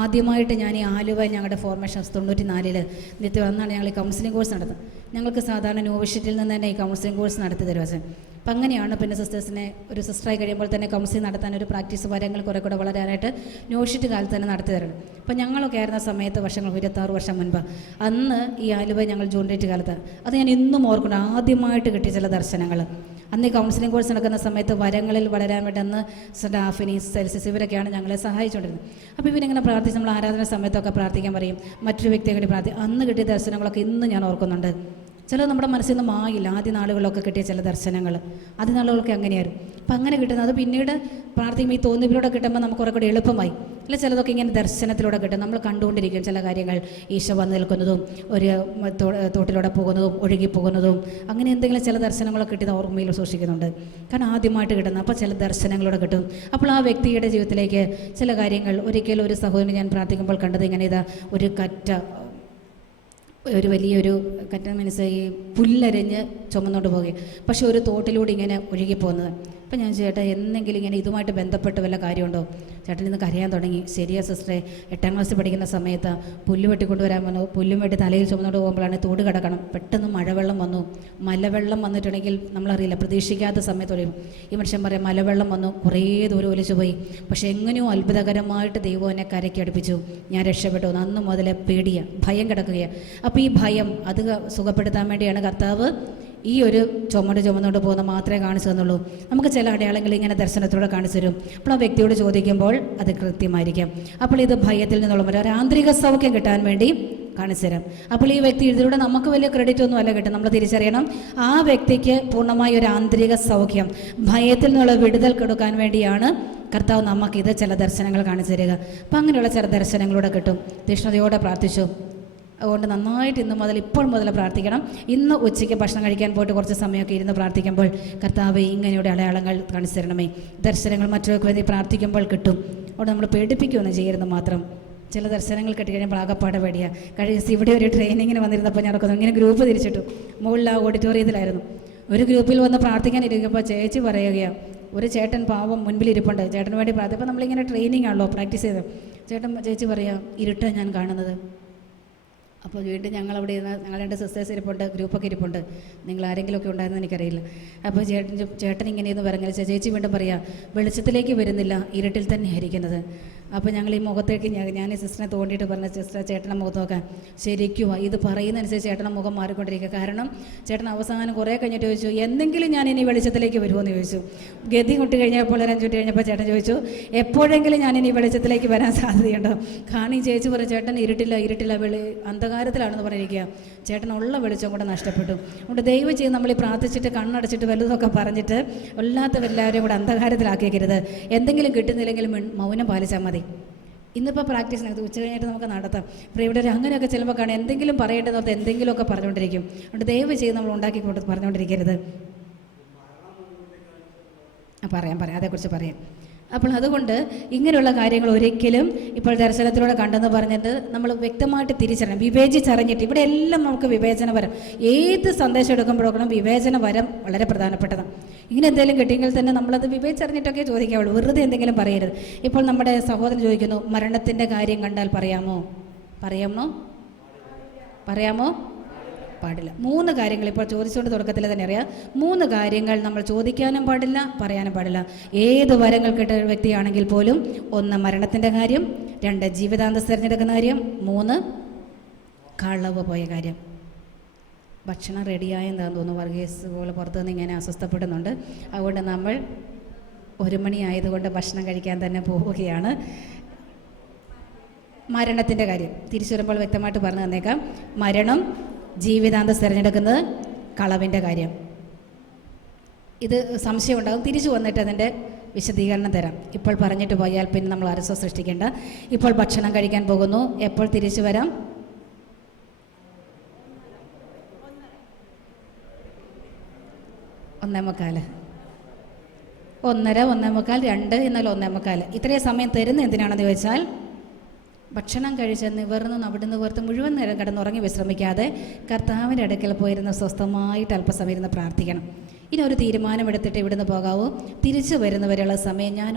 ആദ്യമായിട്ട് ഞാൻ ഈ ആലുവ ഞങ്ങളുടെ ഫോർമേഷൻസ് 94 നിത്യം വന്നാണ് ഞങ്ങൾ ഈ കൗൺസിലിംഗ് കോഴ്സ് നടത്തുന്നത്. ഞങ്ങൾക്ക് സാധാരണ യൂണിവേഴ്സിറ്റിയിൽ നിന്ന് തന്നെ ഈ കൗൺസിലിംഗ് കോഴ്സ് നടത്തി തരുവാൻ. അപ്പം അങ്ങനെയാണ് പിന്നെ സിസ്റ്റേഴ്സിനെ ഒരു സിസ്റ്ററായി കഴിയുമ്പോൾ തന്നെ കൗൺസിലിംഗ് നടത്താൻ ഒരു പ്രാക്ടീസ് വരങ്ങൾ കുറേ കൂടെ വളരാനായിട്ട് യൂണിവേഴ്സിറ്റി കാലത്ത് തന്നെ നടത്തി തരണം. അപ്പം ഞങ്ങളൊക്കെ ആയിരുന്ന സമയത്ത് വർഷങ്ങൾ 26 വർഷം മുൻപ്, അന്ന് ഈ ആലുവ ഞങ്ങൾ ജൂൺ ഡേറ്റ് കാലത്ത്, അത് ഞാൻ ഇന്നും ഓർക്കുന്നു. ആദ്യമായിട്ട് കിട്ടിയ ചില ദർശനങ്ങൾ അന്ന് ഈ കൗൺസിലിംഗ് കോഴ്സ് നടക്കുന്ന സമയത്ത് വരങ്ങളിൽ വളരാൻ വേണ്ടി അന്ന് സ്റ്റാഫിനി സെൽസിസ് ഇവരൊക്കെയാണ് ഞങ്ങളെ സഹായിച്ചുകൊണ്ടിരുന്നത്. അപ്പോൾ ഇവരിങ്ങനെ പ്രാർത്ഥിച്ച് നമ്മൾ ആരാധന സമയത്തൊക്കെ പ്രാർത്ഥിക്കാൻ പറയും, മറ്റൊരു വ്യക്തിയെ വേണ്ടി അന്ന് കിട്ടിയ ദർശനങ്ങളൊക്കെ ഇന്ന് ഞാൻ ഓർക്കുന്നുണ്ട്. ചിലത് നമ്മുടെ മനസ്സിൽ നിന്ന് മായില്ല. ആദ്യ നാളുകളിലൊക്കെ കിട്ടിയ ചില ദർശനങ്ങൾ ആദ്യ നാളുകളൊക്കെ അങ്ങനെയായിരുന്നു. അപ്പം അങ്ങനെ കിട്ടുന്നത് അത് പിന്നീട് പ്രാർത്ഥിക്കുമ്പോൾ ഈ തോന്നിപ്പിലൂടെ കിട്ടുമ്പോൾ നമുക്ക് കുറേ കൂടി എളുപ്പമായി. അല്ല ചിലതൊക്കെ ഇങ്ങനെ ദർശനത്തിലൂടെ കിട്ടും. നമ്മൾ കണ്ടുകൊണ്ടിരിക്കും ചില കാര്യങ്ങൾ, ഈശോ വന്ന് നിൽക്കുന്നതും ഒരു തോട്ടിലൂടെ പോകുന്നതും ഒഴുകിപ്പോകുന്നതും, അങ്ങനെ എന്തെങ്കിലും ചില ദർശനങ്ങളൊക്കെ കിട്ടിയത് ഓർമ്മയിൽ സൂക്ഷിക്കുന്നുണ്ട്. കാരണം ആദ്യമായിട്ട് കിട്ടുന്നത്. അപ്പോൾ ചില ദർശനങ്ങളൂടെ കിട്ടും. അപ്പോൾ ആ വ്യക്തിയുടെ ജീവിതത്തിലേക്ക് ചില കാര്യങ്ങൾ, ഒരിക്കലും ഒരു സഹോദരനെ ഞാൻ പ്രാർത്ഥിക്കുമ്പോൾ കണ്ടത് ഇങ്ങനെ, ഇതാ ഒരു കറ്റ, ഒരു വലിയൊരു കറ്റ മീൻസ് ഈ പുല്ലരിഞ്ഞ് ചുമന്നുകൊണ്ട് പോകുകയും, പക്ഷെ ഒരു തോട്ടിലൂടെ ഇങ്ങനെ ഒഴുകിപ്പോകുന്നത്. അപ്പം ഞാൻ ചേട്ടാ എന്തെങ്കിലും ഇങ്ങനെ ഇതുമായിട്ട് ബന്ധപ്പെട്ട് വല്ല കാര്യമുണ്ടോ? ചേട്ടൻ ഇന്ന് കരയാൻ തുടങ്ങി. ശരിയാ സിസ്റ്ററെ, 8ാം ക്ലാസ്സിൽ പഠിക്കുന്ന സമയത്ത് പുല്ല് വെട്ടിക്കൊണ്ടുവരാൻ വന്നു. പുല്ലും വെട്ടി തലയിൽ ചുമന്നുകൊണ്ട് പോകുമ്പോഴാണ് തോട് കിടക്കണം. പെട്ടെന്ന് മഴവെള്ളം വന്നു. മലവെള്ളം വന്നിട്ടുണ്ടെങ്കിൽ നമ്മളറിയില്ല, പ്രതീക്ഷിക്കാത്ത സമയത്ത് ഈ മനുഷ്യൻ പറയാം മലവെള്ളം വന്നു, കുറേ ദൂരം ഒലിച്ചു പോയി. പക്ഷേ എങ്ങനെയോ അത്ഭുതകരമായിട്ട് ദൈവം എന്നെ കരയ്ക്ക് അടുപ്പിച്ചു. ഞാൻ രക്ഷപ്പെട്ടു. അന്ന് മുതലേ പേടിയാണ്, ഭയം കിടക്കുകയാണ്. അപ്പോൾ ഈ ഭയം അത് സുഖപ്പെടുത്താൻ വേണ്ടിയാണ് കർത്താവ് ഈ ഒരു ചുമന്നുകൊണ്ട് പോകുന്ന മാത്രമേ കാണിച്ചു തന്നുള്ളൂ. നമുക്ക് ചില അടയാളങ്ങൾ ഇങ്ങനെ ദർശനത്തിലൂടെ കാണിച്ചു തരും. അപ്പോൾ ആ വ്യക്തിയോട് ചോദിക്കുമ്പോൾ അത് കൃത്യമായിരിക്കാം. അപ്പോൾ ഇത് ഭയത്തിൽ നിന്നുള്ള ഒരു ആന്തരിക സൗഖ്യം കിട്ടാൻ വേണ്ടി കാണിച്ചു തരാം. അപ്പോൾ ഈ വ്യക്തി ഇതിലൂടെ നമുക്ക് വലിയ ക്രെഡിറ്റ് ഒന്നും അല്ല കിട്ടും. നമ്മൾ തിരിച്ചറിയണം, ആ വ്യക്തിക്ക് പൂർണ്ണമായ ഒരു ആന്തരിക സൗഖ്യം, ഭയത്തിൽ നിന്നുള്ള വിടുതൽ കൊടുക്കാൻ വേണ്ടിയാണ് കർത്താവ് നമുക്കിത് ചില ദർശനങ്ങൾ കാണിച്ചു തരിക. അപ്പം അങ്ങനെയുള്ള ചില ദർശനങ്ങളൂടെ കിട്ടും. തീഷ്ണതയോടെ പ്രാർത്ഥിച്ചു. അതുകൊണ്ട് നന്നായിട്ട് ഇന്ന് മുതൽ ഇപ്പോൾ മുതൽ പ്രാർത്ഥിക്കണം. ഇന്ന് ഉച്ചയ്ക്ക് ഭക്ഷണം കഴിക്കാൻ പോയിട്ട് കുറച്ച് സമയമൊക്കെ ഇരുന്ന് പ്രാർത്ഥിക്കുമ്പോൾ കർത്താവേ ഇങ്ങനെയുടെ അടയാളങ്ങൾ കാണിച്ചു തരണമേ. ദർശനങ്ങൾ മറ്റൊക്കെ വേണ്ടി പ്രാർത്ഥിക്കുമ്പോൾ കിട്ടും. അവിടെ നമ്മൾ പേടിപ്പിക്കുകയൊന്നും ചെയ്യരുത് മാത്രം. ചില ദർശനങ്ങൾ കിട്ടിക്കഴിയുമ്പോൾ ആകപ്പാടെ പേടിയാണ്. കഴിഞ്ഞ ഇവിടെ ഒരു ട്രെയിനിങ്ങിന് വന്നിരുന്നപ്പോൾ ഞാനൊക്കെ ഇങ്ങനെ ഗ്രൂപ്പ് തിരിച്ചിട്ടു. മുകളിൽ ആ ഓഡിറ്റോറിയത്തിലായിരുന്നു. ഒരു ഗ്രൂപ്പിൽ വന്ന് പ്രാർത്ഥിക്കാൻ ഇരിക്കുമ്പോൾ ചേച്ചി പറയുകയാണ്, ഒരു ചേട്ടൻ പാവം മുൻപിലിരിപ്പുണ്ട്, ചേട്ടന് വേണ്ടി പ്രാർത്ഥിക്കും. അപ്പോൾ നമ്മളിങ്ങനെ ട്രെയിനിങ് ആണല്ലോ, പ്രാക്ടീസ് ചെയ്ത്. ചേച്ചി പറയാം, ഇരുട്ടാണ് ഞാൻ കാണുന്നത്. അപ്പോൾ വീണ്ടും ഞങ്ങളവിടെ ഇരുന്ന് ഞങ്ങൾ 2 സിസ്റ്റേഴ്സ് ഇരിപ്പുണ്ട്, ഗ്രൂപ്പൊക്കെ ഇരിപ്പുണ്ട്. നിങ്ങൾ ആരെങ്കിലുമൊക്കെ ഉണ്ടായിരുന്നെന്ന് എനിക്കറിയില്ല. അപ്പോൾ ചേട്ടൻ ഇങ്ങനെയെന്ന് പറഞ്ഞാൽ ചേച്ചി വീണ്ടും പറയാം, വെളിച്ചത്തിലേക്ക് വരുന്നില്ല, ഇരുട്ടിൽ തന്നെ ആയിരിക്കുന്നത്. അപ്പോൾ ഞങ്ങൾ ഈ മുഖത്തേക്ക് ഞാൻ ഈ സിസ്റ്ററിനെ തോണ്ടിയിട്ട് പറഞ്ഞ, സിസ്റ്റർ ചേട്ടൻ്റെ മുഖത്ത് നോക്കാൻ. ശരിക്കും ഇത് പറയുന്നതനുസരിച്ച് ചേട്ടൻ്റെ മുഖം മാറിക്കൊണ്ടിരിക്കുക. കാരണം ചേട്ടൻ അവസാനം കുറേ കഴിഞ്ഞിട്ട് ചോദിച്ചു, എന്തെങ്കിലും ഞാൻ ഇനി വെളിച്ചത്തിലേക്ക് വരുമോയെന്ന് ചോദിച്ചു. ഗതി കൊട്ടി കഴിഞ്ഞപ്പോൾ 5 മിനിറ്റ് കഴിഞ്ഞപ്പോൾ ചേട്ടൻ ചോദിച്ചു, എപ്പോഴെങ്കിലും ഞാൻ ഇനി വെളിച്ചത്തിലേക്ക് വരാൻ സാധ്യതയുണ്ടോ? കാണി ചേച്ചി പറഞ്ഞു, ചേട്ടൻ ഇരുട്ടില്ല അന്ധകാരത്തിലാണെന്ന് പറഞ്ഞിരിക്കുക. ചേട്ടനുള്ള വെളിച്ചം കൂടെ നഷ്ടപ്പെട്ടു. അതുകൊണ്ട് ദയവ് ചെയ്ത് നമ്മൾ ഈ പ്രാർത്ഥിച്ചിട്ട് കണ്ണടച്ചിട്ട് വലുതൊക്കെ പറഞ്ഞിട്ട് എല്ലാവരെയും കൂടെ അന്ധകാരത്തിലാക്കിയേക്കരുത്. എന്തെങ്കിലും കിട്ടുന്നില്ലെങ്കിൽ മൗനം പാലിച്ചാൽ മതി. ഇന്നിപ്പോൾ പ്രാക്ടീസിനകത്ത് ഉച്ച കഴിഞ്ഞിട്ട് നമുക്ക് നടത്താം. അപ്പോൾ ഇവിടെ അങ്ങനെയൊക്കെ ചെല്ലുമ്പോൾ കാണാം എന്തെങ്കിലും പറയേണ്ടത് എന്തെങ്കിലുമൊക്കെ പറഞ്ഞുകൊണ്ടിരിക്കും. അതുകൊണ്ട് ദയവ് ചെയ്ത് നമ്മൾ ഉണ്ടാക്കി പറഞ്ഞുകൊണ്ടിരിക്കരുത്. പറയാം അതേക്കുറിച്ച് പറയാം. അപ്പോൾ അതുകൊണ്ട് ഇങ്ങനെയുള്ള കാര്യങ്ങൾ ഒരിക്കലും ഇപ്പോൾ ദർശനത്തിലൂടെ കണ്ടെന്ന് പറഞ്ഞിട്ട് നമ്മൾ വ്യക്തമായിട്ട് തിരിച്ചറിയണം, വിവേചിച്ചറിഞ്ഞിട്ട്. ഇവിടെ എല്ലാം നമുക്ക് വിവേചന വരം, ഏത് സന്ദേശം എടുക്കുമ്പോഴൊക്കെ വിവേചന വരം വളരെ പ്രധാനപ്പെട്ടതാണ്. ഇങ്ങനെ എന്തെങ്കിലും കിട്ടിയെങ്കിൽ തന്നെ നമ്മളത് വിവേചിച്ചറിഞ്ഞിട്ടൊക്കെ ചോദിക്കാവുള്ളൂ, വെറുതെ എന്തെങ്കിലും പറയരുത്. ഇപ്പോൾ നമ്മുടെ സഹോദരൻ ചോദിക്കുന്നു, മരണത്തിൻ്റെ കാര്യം കണ്ടാൽ പറയാമോ? പാടില്ല. 3 കാര്യങ്ങൾ ഇപ്പോൾ ചോദിച്ചുകൊണ്ട് തുടക്കത്തിൽ തന്നെ അറിയാം. 3 കാര്യങ്ങൾ നമ്മൾ ചോദിക്കാനും പാടില്ല, പറയാനും പാടില്ല. ഏത് വരങ്ങൾ കിട്ട വ്യക്തിയാണെങ്കിൽ പോലും. 1 മരണത്തിൻ്റെ കാര്യം, 2 ജീവിതാന്തസ് തിരഞ്ഞെടുക്കുന്ന കാര്യം, 3 കളവ് പോയ കാര്യം. ഭക്ഷണം റെഡിയായെന്താണെന്ന് തോന്നുന്നു. വർഗീസ് പോലെ പുറത്തുനിന്ന് ഇങ്ങനെ അസ്വസ്ഥപ്പെടുന്നുണ്ട്. അതുകൊണ്ട് നമ്മൾ 1 മണി ആയതുകൊണ്ട് ഭക്ഷണം കഴിക്കാൻ തന്നെ പോവുകയാണ്. മരണത്തിൻ്റെ കാര്യം തിരിച്ചു വരുമ്പോൾ വ്യക്തമായിട്ട് പറഞ്ഞു തന്നേക്കാം. മരണം, ജീവിതാന്തസ് തിരഞ്ഞെടുക്കുന്നത്, കളവിൻ്റെ കാര്യം. ഇത് സംശയം ഉണ്ടാകും. തിരിച്ചു വന്നിട്ട് അതിൻ്റെ വിശദീകരണം തരാം. ഇപ്പോൾ പറഞ്ഞിട്ട് പോയാൽ പിന്നെ നമ്മൾ അരസം സൃഷ്ടിക്കേണ്ട. ഇപ്പോൾ ഭക്ഷണം കഴിക്കാൻ പോകുന്നു. എപ്പോൾ തിരിച്ചു വരാം? 1:45, 1:30, 1:45, 2 എന്നാൽ 1:45. ഇത്രയും സമയം തരുന്ന എന്തിനാണെന്ന് ചോദിച്ചാൽ, ഭക്ഷണം കഴിച്ച് നിവർന്ന് അവിടുന്ന് പുറത്ത് മുഴുവൻ നേരം കിടന്നുറങ്ങി വിശ്രമിക്കാതെ കർത്താവിൻ്റെ അടുക്കൽ പോയിരുന്ന് സ്വസ്ഥമായിട്ട് അല്പസമയം ഇരുന്ന് പ്രാർത്ഥിക്കണം. ഇനി ഒരു തീരുമാനമെടുത്തിട്ട് ഇവിടുന്ന് പോകാവൂ. തിരിച്ചു വരുന്നവരെയുള്ള സമയം ഞാൻ